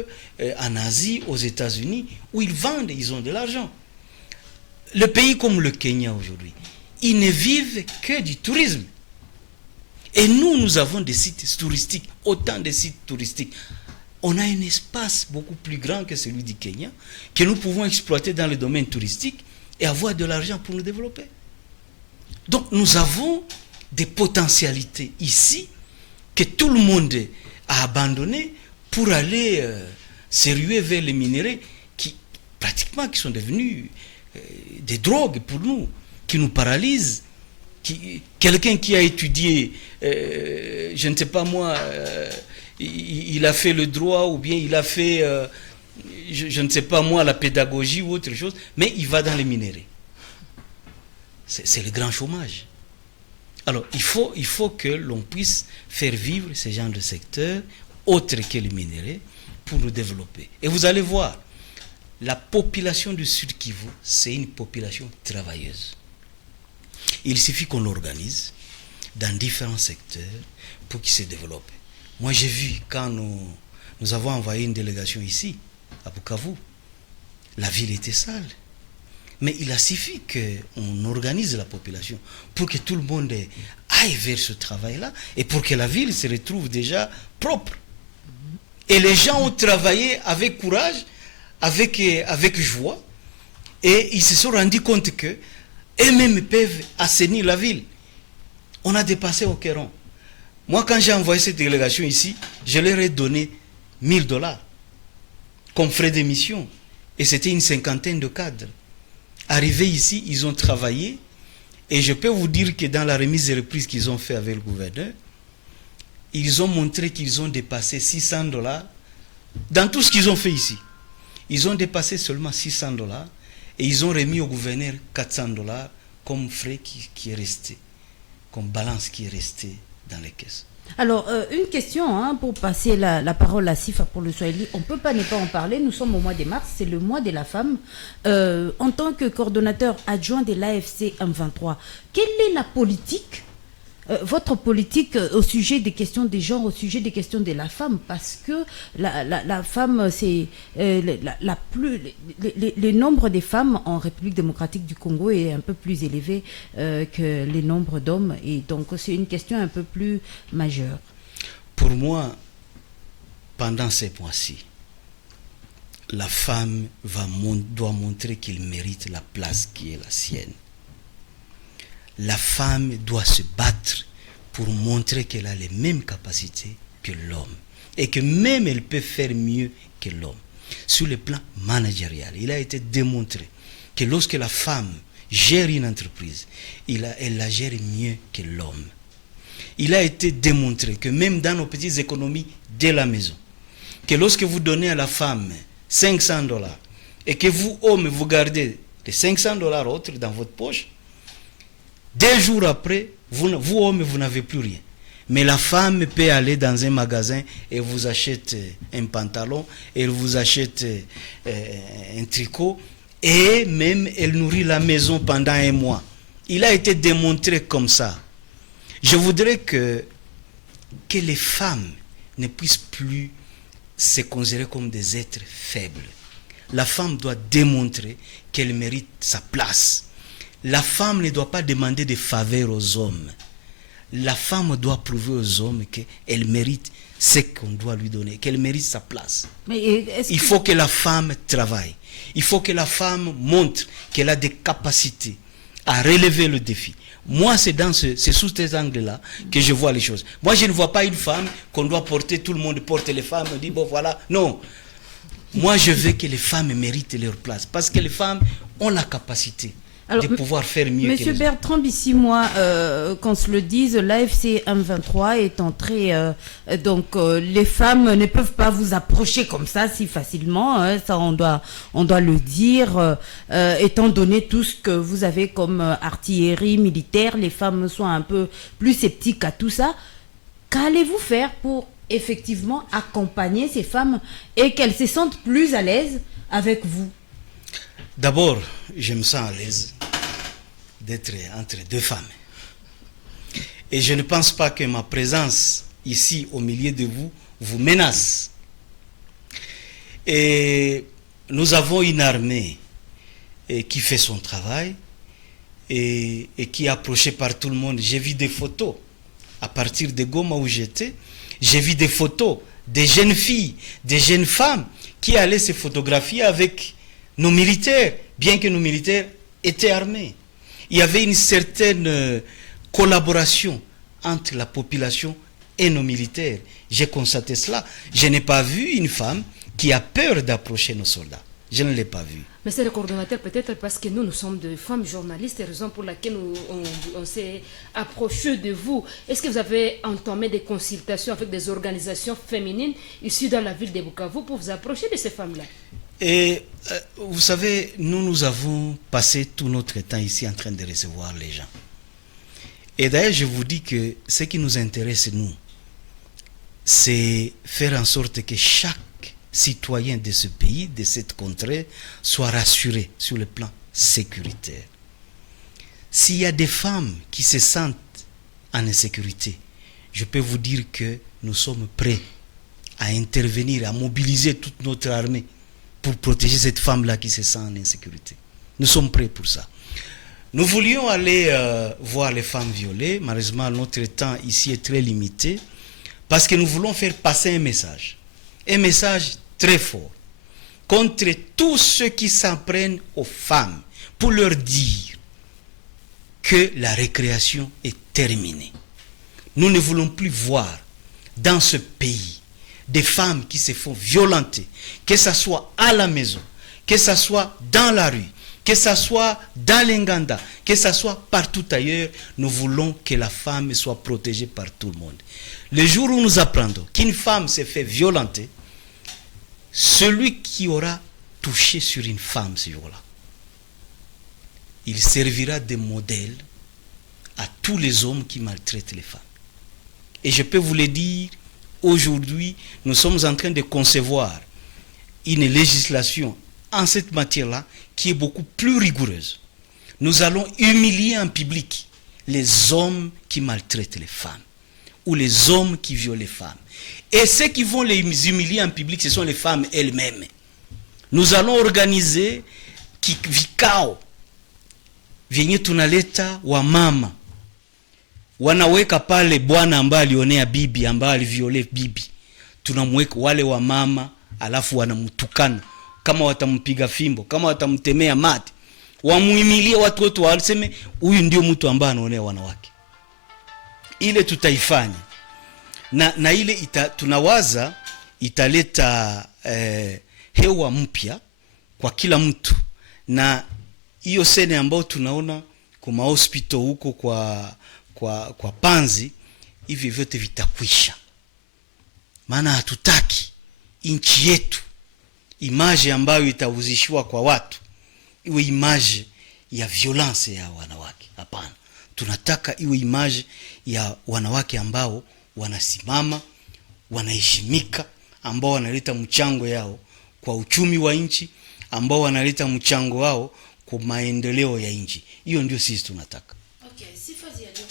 en Asie, aux États-Unis, où ils vendent et ils ont de l'argent. Le pays comme le Kenya aujourd'hui, ils ne vivent que du tourisme. Et nous avons des sites touristiques, autant de sites touristiques. On a un espace beaucoup plus grand que celui du Kenya, que nous pouvons exploiter dans le domaine touristique et avoir de l'argent pour nous développer. Donc nous avons des potentialités ici que tout le monde a abandonné pour aller se ruer vers les minéraux qui sont devenus des drogues pour nous, qui nous paralysent. Quelqu'un qui a étudié, je ne sais pas moi, il a fait le droit ou bien il a fait, je ne sais pas moi, la pédagogie ou autre chose, mais il va dans les minéraux. C'est le grand chômage. Alors, il faut que l'on puisse faire vivre ce genre de secteur, autre que les minéraux, pour nous développer. Et vous allez voir, la population du Sud Kivu, c'est une population travailleuse. Il suffit qu'on l'organise dans différents secteurs pour qu'il se développe. Moi, j'ai vu quand nous avons envoyé une délégation ici, à Bukavu, la ville était sale. Mais il a suffi qu'on organise la population pour que tout le monde aille vers ce travail-là et pour que la ville se retrouve déjà propre. Et les gens ont travaillé avec courage, avec joie, et ils se sont rendus compte que eux-mêmes peuvent assainir la ville. On a dépassé au Kéron. Moi, quand j'ai envoyé cette délégation ici, je leur ai donné $1000 comme frais d'émission. Et c'était une 50aine de cadres. Arrivés ici, ils ont travaillé. Et je peux vous dire que dans la remise et reprise qu'ils ont fait avec le gouverneur, ils ont montré qu'ils ont dépassé $600 dans tout ce qu'ils ont fait ici. Ils ont dépassé seulement $600 et ils ont remis au gouverneur $400 comme frais qui est resté, comme balance qui est restée dans les caisses. Alors, une question pour passer la parole à Sifa pour le Swahili. On ne peut pas ne pas en parler. Nous sommes au mois de mars, c'est le mois de la femme. En tant que coordonnateur adjoint de l'AFC M23, quelle est la politique, votre politique au sujet des questions des genres, au sujet des questions de la femme? Parce que la femme, c'est le nombre de femmes en République démocratique du Congo est un peu plus élevé que le nombre d'hommes. Et donc, c'est une question un peu plus majeure. Pour moi, pendant ces mois-ci, la femme doit montrer qu'elle mérite la place qui est la sienne. La femme doit se battre pour montrer qu'elle a les mêmes capacités que l'homme et que même elle peut faire mieux que l'homme. Sur le plan managérial, il a été démontré que lorsque la femme gère une entreprise, elle la gère mieux que l'homme. Il a été démontré que même dans nos petites économies de la maison, que lorsque vous donnez à la femme $500 et que vous, hommes, vous gardez les $500 autres dans votre poche, 2 jours après, vous hommes, vous n'avez plus rien. Mais la femme peut aller dans un magasin et vous achète un pantalon, elle vous achète un tricot, et même elle nourrit la maison pendant 1 mois. Il a été démontré comme ça. Je voudrais que les femmes ne puissent plus se considérer comme des êtres faibles. La femme doit démontrer qu'elle mérite sa place. La femme ne doit pas demander des faveurs aux hommes. La femme doit prouver aux hommes qu'elle mérite ce qu'on doit lui donner, qu'elle mérite sa place. Il faut que la femme travaille. Il faut que la femme montre qu'elle a des capacités à relever le défi. Moi, c'est sous cet angle-là que je vois les choses. Moi, je ne vois pas une femme qu'on doit porter, tout le monde porte les femmes, on dit, bon, voilà. Non. Moi, je veux que les femmes méritent leur place. Parce que les femmes ont la capacité de pouvoir faire mieux. Monsieur Bertrand Bissimois, qu'on se le dise, l'AFC M23 est entré, donc les femmes ne peuvent pas vous approcher comme ça si facilement, hein, ça on doit le dire, étant donné tout ce que vous avez comme artillerie militaire, les femmes sont un peu plus sceptiques à tout ça. Qu'allez-vous faire pour effectivement accompagner ces femmes et qu'elles se sentent plus à l'aise avec vous? D'abord, je me sens à l'aise d'être entre 2 femmes. Et je ne pense pas que ma présence ici au milieu de vous vous menace. Et nous avons une armée qui fait son travail et qui est approchée par tout le monde. J'ai vu des photos à partir de Goma où j'étais. J'ai vu des photos des jeunes filles, des jeunes femmes qui allaient se photographier avec nos militaires, bien que nos militaires étaient armés. Il y avait une certaine collaboration entre la population et nos militaires. J'ai constaté cela. Je n'ai pas vu une femme qui a peur d'approcher nos soldats. Je ne l'ai pas vu. Monsieur le coordonnateur, peut-être parce que nous sommes des femmes journalistes, raison pour laquelle on s'est approché de vous. Est-ce que vous avez entamé des consultations avec des organisations féminines issues dans la ville de Bukavu pour vous approcher de ces femmes-là? Et vous savez, nous avons passé tout notre temps ici en train de recevoir les gens. Et d'ailleurs, je vous dis que ce qui nous intéresse, nous, c'est faire en sorte que chaque citoyen de ce pays, de cette contrée, soit rassuré sur le plan sécuritaire. S'il y a des femmes qui se sentent en insécurité, je peux vous dire que nous sommes prêts à intervenir, à mobiliser toute notre armée pour protéger cette femme-là qui se sent en insécurité. Nous sommes prêts pour ça. Nous voulions aller voir les femmes violées. Malheureusement, notre temps ici est très limité parce que nous voulons faire passer un message très fort contre tous ceux qui s'en prennent aux femmes pour leur dire que la récréation est terminée. Nous ne voulons plus voir dans ce pays des femmes qui se font violenter, que ce soit à la maison, que ce soit dans la rue, que ce soit dans l'Inganda, que ce soit partout ailleurs. Nous voulons que la femme soit protégée par tout le monde. Le jour où nous apprendrons qu'une femme s'est fait violenter, celui qui aura touché sur une femme ce jour-là, il servira de modèle à tous les hommes qui maltraitent les femmes. Et je peux vous le dire, aujourd'hui, nous sommes en train de concevoir une législation en cette matière-là qui est beaucoup plus rigoureuse. Nous allons humilier en public les hommes qui maltraitent les femmes ou les hommes qui violent les femmes. Et ceux qui vont les humilier en public, ce sont les femmes elles-mêmes. Nous allons organiser vikao vyenye tunaleta wa mama wanaweka pale bwana ambaye alionea bibi, ambaye aliviole bibi, tunamweka wale wa mama, alafu wanamtukana, kama watampiga fimbo, kama watamtemea mate, wamuhimilie watu wote waseme huyu ndio mtu ambaye anaonea wanawake. ile tutaifanya na ile tunawaza italeta hewa mpya kwa kila mtu, na hiyo sene ambayo tunaona kwa hospital huko kwa Panzi, hivi vyote vitakwisha. Maana hatutaki nchi yetu image ambayo itauzishwa kwa watu iwe image ya violence ya wanawake. Hapana, tunataka iwe image ya wanawake ambao wanasimama, wanaheshimika, ambao wanaleta mchango yao kwa uchumi wa nchi, ambao wanaleta mchango wao kwa maendeleo ya nchi. Hiyo ndio sisi tunataka. Okay, sifa ya leo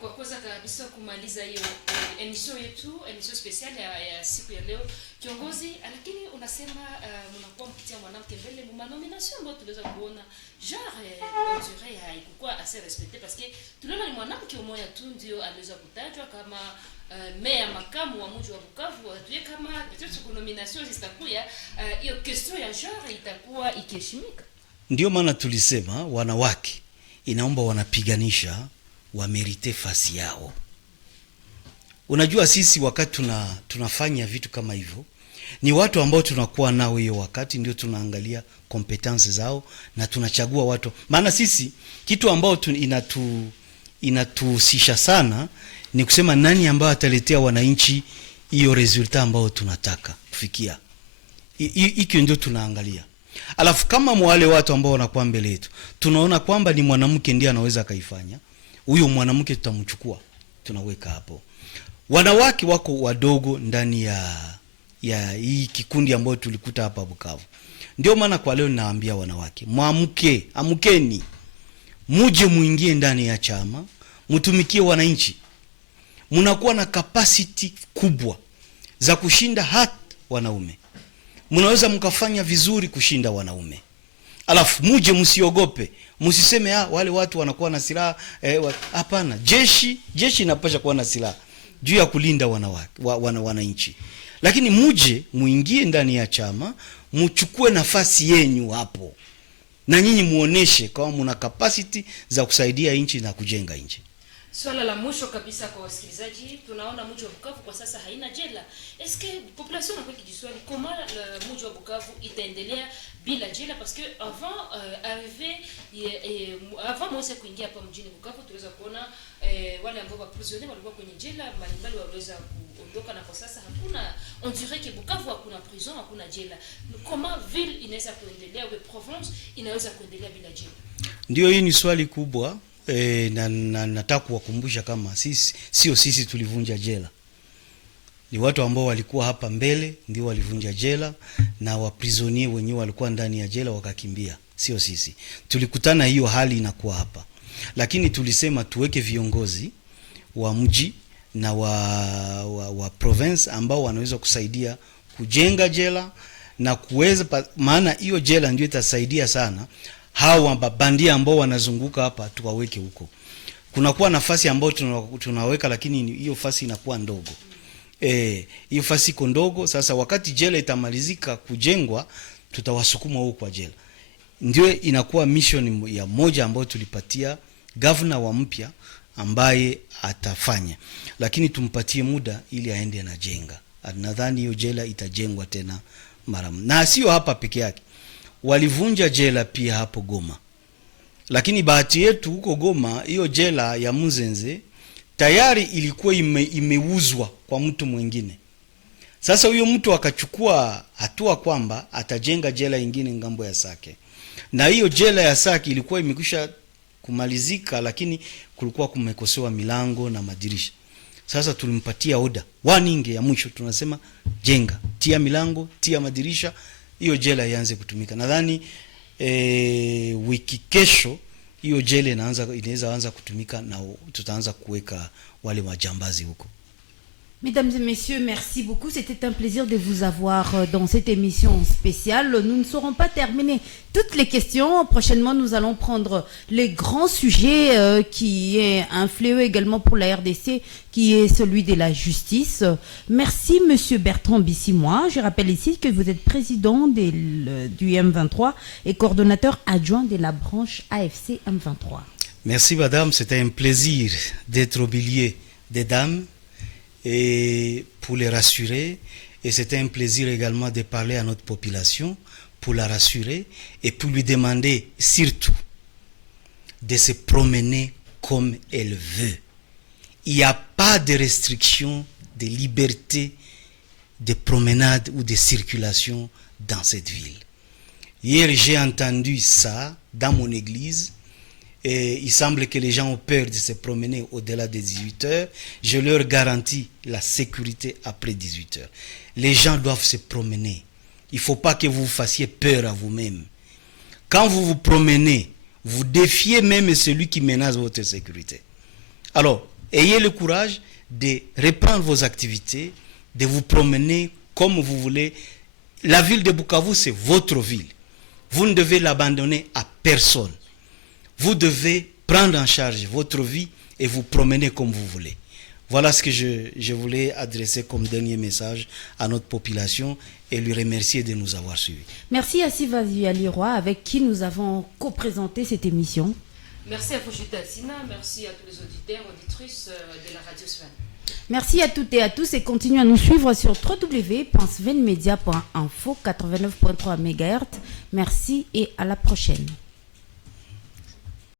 kwa kwanza kabisa kumaliza hiyo emission yetu, emission special ya siku ya leo kiongozi, lakini unasema mnakuwa mkitia mwanamke mbele mu nomination ambayo tuliweza kuona genre culturel haikuwa assez respecté parce que tuliona ni mwanamke mmoja tu ndio aliweza kutajwa kama meya makamu wa mji wa Bukavu. Atuye kama peut-être nomination zitakuya hiyo question ya genre itakuwa ikiheshimika. Ndio maana tulisema wanawake inaomba wanapiganisha wamerite fasi yao. Unajua sisi wakati tunafanya vitu kama hivyo ni watu ambao tunakuwa nao hiyo wakati, ndio tunaangalia competence zao na tunachagua watu. Maana sisi kitu ambao inatusisha sana ni kusema nani ambao ataletea wananchi hiyo resulta ambao tunataka kufikia. Hiki ndio tunaangalia. Alafu kama wale watu ambao wanakuwa mbele yetu tunaona kwamba ni mwanamke ndiye anaweza kaifanya, huyo mwanamke tutamchukua, tunaweka hapo. Wanawake wako wadogo ndani ya hii kikundi ambayo tulikuta hapa Bukavu. Ndio maana kwa leo ninaambia wanawake, muamke, amkeni. Muje muingie ndani ya chama, mtumikie wananchi. Mnakuwa na capacity kubwa za kushinda hata wanaume. Mnaweza mkafanya vizuri kushinda wanaume. Alafu muje msiogope. Msiseme wale watu wanakuwa na silaha. Hapana, jeshi inapaswa kuwa na silaha juu ya kulinda wananchi. Lakini muje muingie ndani ya chama, mchukue nafasi yenu hapo. Na nyinyi muoneshe kama mna capacity za kusaidia nchi na kujenga nchi. Swala la mwisho kabisa kwa wasikilizaji, tunaona mji wa Bukavu kwa sasa haina jela. Est-ce que population na kwa kijiswali comment mji wa Bukavu itaendelea bila jela, parce que avant Mose kuingia hapa mjini Bukavu tuweza kuona wale ambao prisonniers walikuwa kwenye jela mbalimbali waliweza kuondoka, na kwa sasa hakuna, on dirait que Bukavu hakuna prison, hakuna jela. Comment ville inaweza kuendelea, ou province inaweza kuendelea bila jela? Ndio, hii ni swali kubwa. Na nataka kuwakumbusha kama sisi tulivunja jela. Ni watu ambao walikuwa hapa mbele ndio walivunja jela, na waprisonier wenyewe walikuwa ndani ya jela wakakimbia. Sio sisi. Tulikutana hiyo hali inakuwa hapa. Lakini tulisema tuweke viongozi wa mji na wa province ambao wanaweza kusaidia kujenga jela na kuweza, maana hiyo jela ndio itasaidia sana hawa mabandia ambao wanazunguka hapa tuwaweke huko. Kunakuwa nafasi ambayo tunaweka, lakini hiyo nafasi inakuwa ndogo. Hiyo nafasi iko ndogo. Sasa wakati jela itamalizika kujengwa, tutawasukuma huko kwa jela. Ndio inakuwa mission ya moja ambayo tulipatia governor wa mpya ambaye atafanya. Lakini tumpatie muda ili aende na jenga. Nadhani hiyo jela itajengwa tena mara. Na sio hapa peke yake. Walivunja jela pia hapo Goma. Lakini bahati yetu huko Goma, hiyo jela ya Muzenze tayari ilikuwa imeuzwa kwa mtu mwingine. Sasa huyo mtu akachukua hatua kwamba atajenga jela nyingine ngambo ya Sake. Na hiyo jela ya Sake ilikuwa imekwisha kumalizika, lakini kulikuwa kumekosewa milango na madirisha. Sasa tulimpatia order, warning ya mwisho, tunasema jenga, tia milango, tia madirisha, hiyo jela ianze kutumika. Nadhani wiki kesho hiyo jela inaweza anza kutumika na tutaanza kuweka wale majambazi huko. Mesdames et messieurs, merci beaucoup. C'était un plaisir de vous avoir dans cette émission spéciale. Nous ne saurons pas terminer toutes les questions. Prochainement, nous allons prendre les grands sujets qui est un fléau également pour la RDC, qui est celui de la justice. Merci, Monsieur Bertrand Bissimois. Je rappelle ici que vous êtes président du M23 et coordonnateur adjoint de la branche AFC M23. Merci madame, c'était un plaisir d'être au milieu des dames et pour les rassurer. Et c'était un plaisir également de parler à notre population pour la rassurer et pour lui demander surtout de se promener comme elle veut. Il n'y a pas de restriction de liberté de promenade ou de circulation dans cette ville. Hier, j'ai entendu ça dans mon église et il semble que les gens ont peur de se promener au-delà des 18 heures. Je leur garantis la sécurité après 18 heures. Les gens doivent se promener. Il ne faut pas que vous fassiez peur à vous-même. Quand vous vous promenez, vous défiez même celui qui menace votre sécurité. Alors, ayez le courage de reprendre vos activités, de vous promener comme vous voulez. La ville de Bukavu, c'est votre ville. Vous ne devez l'abandonner à personne. Vous devez prendre en charge votre vie et vous promener comme vous voulez. Voilà ce que je voulais adresser comme dernier message à notre population et lui remercier de nous avoir suivis. Merci à Siva Leroy avec qui nous avons co-présenté cette émission. Merci à vous, Judith Tassina. Merci à tous les auditeurs, auditrices de la Radio Sven. Merci à toutes et à tous et continuez à nous suivre sur www.svenmedia.info 89.3 MHz. Merci et à la prochaine.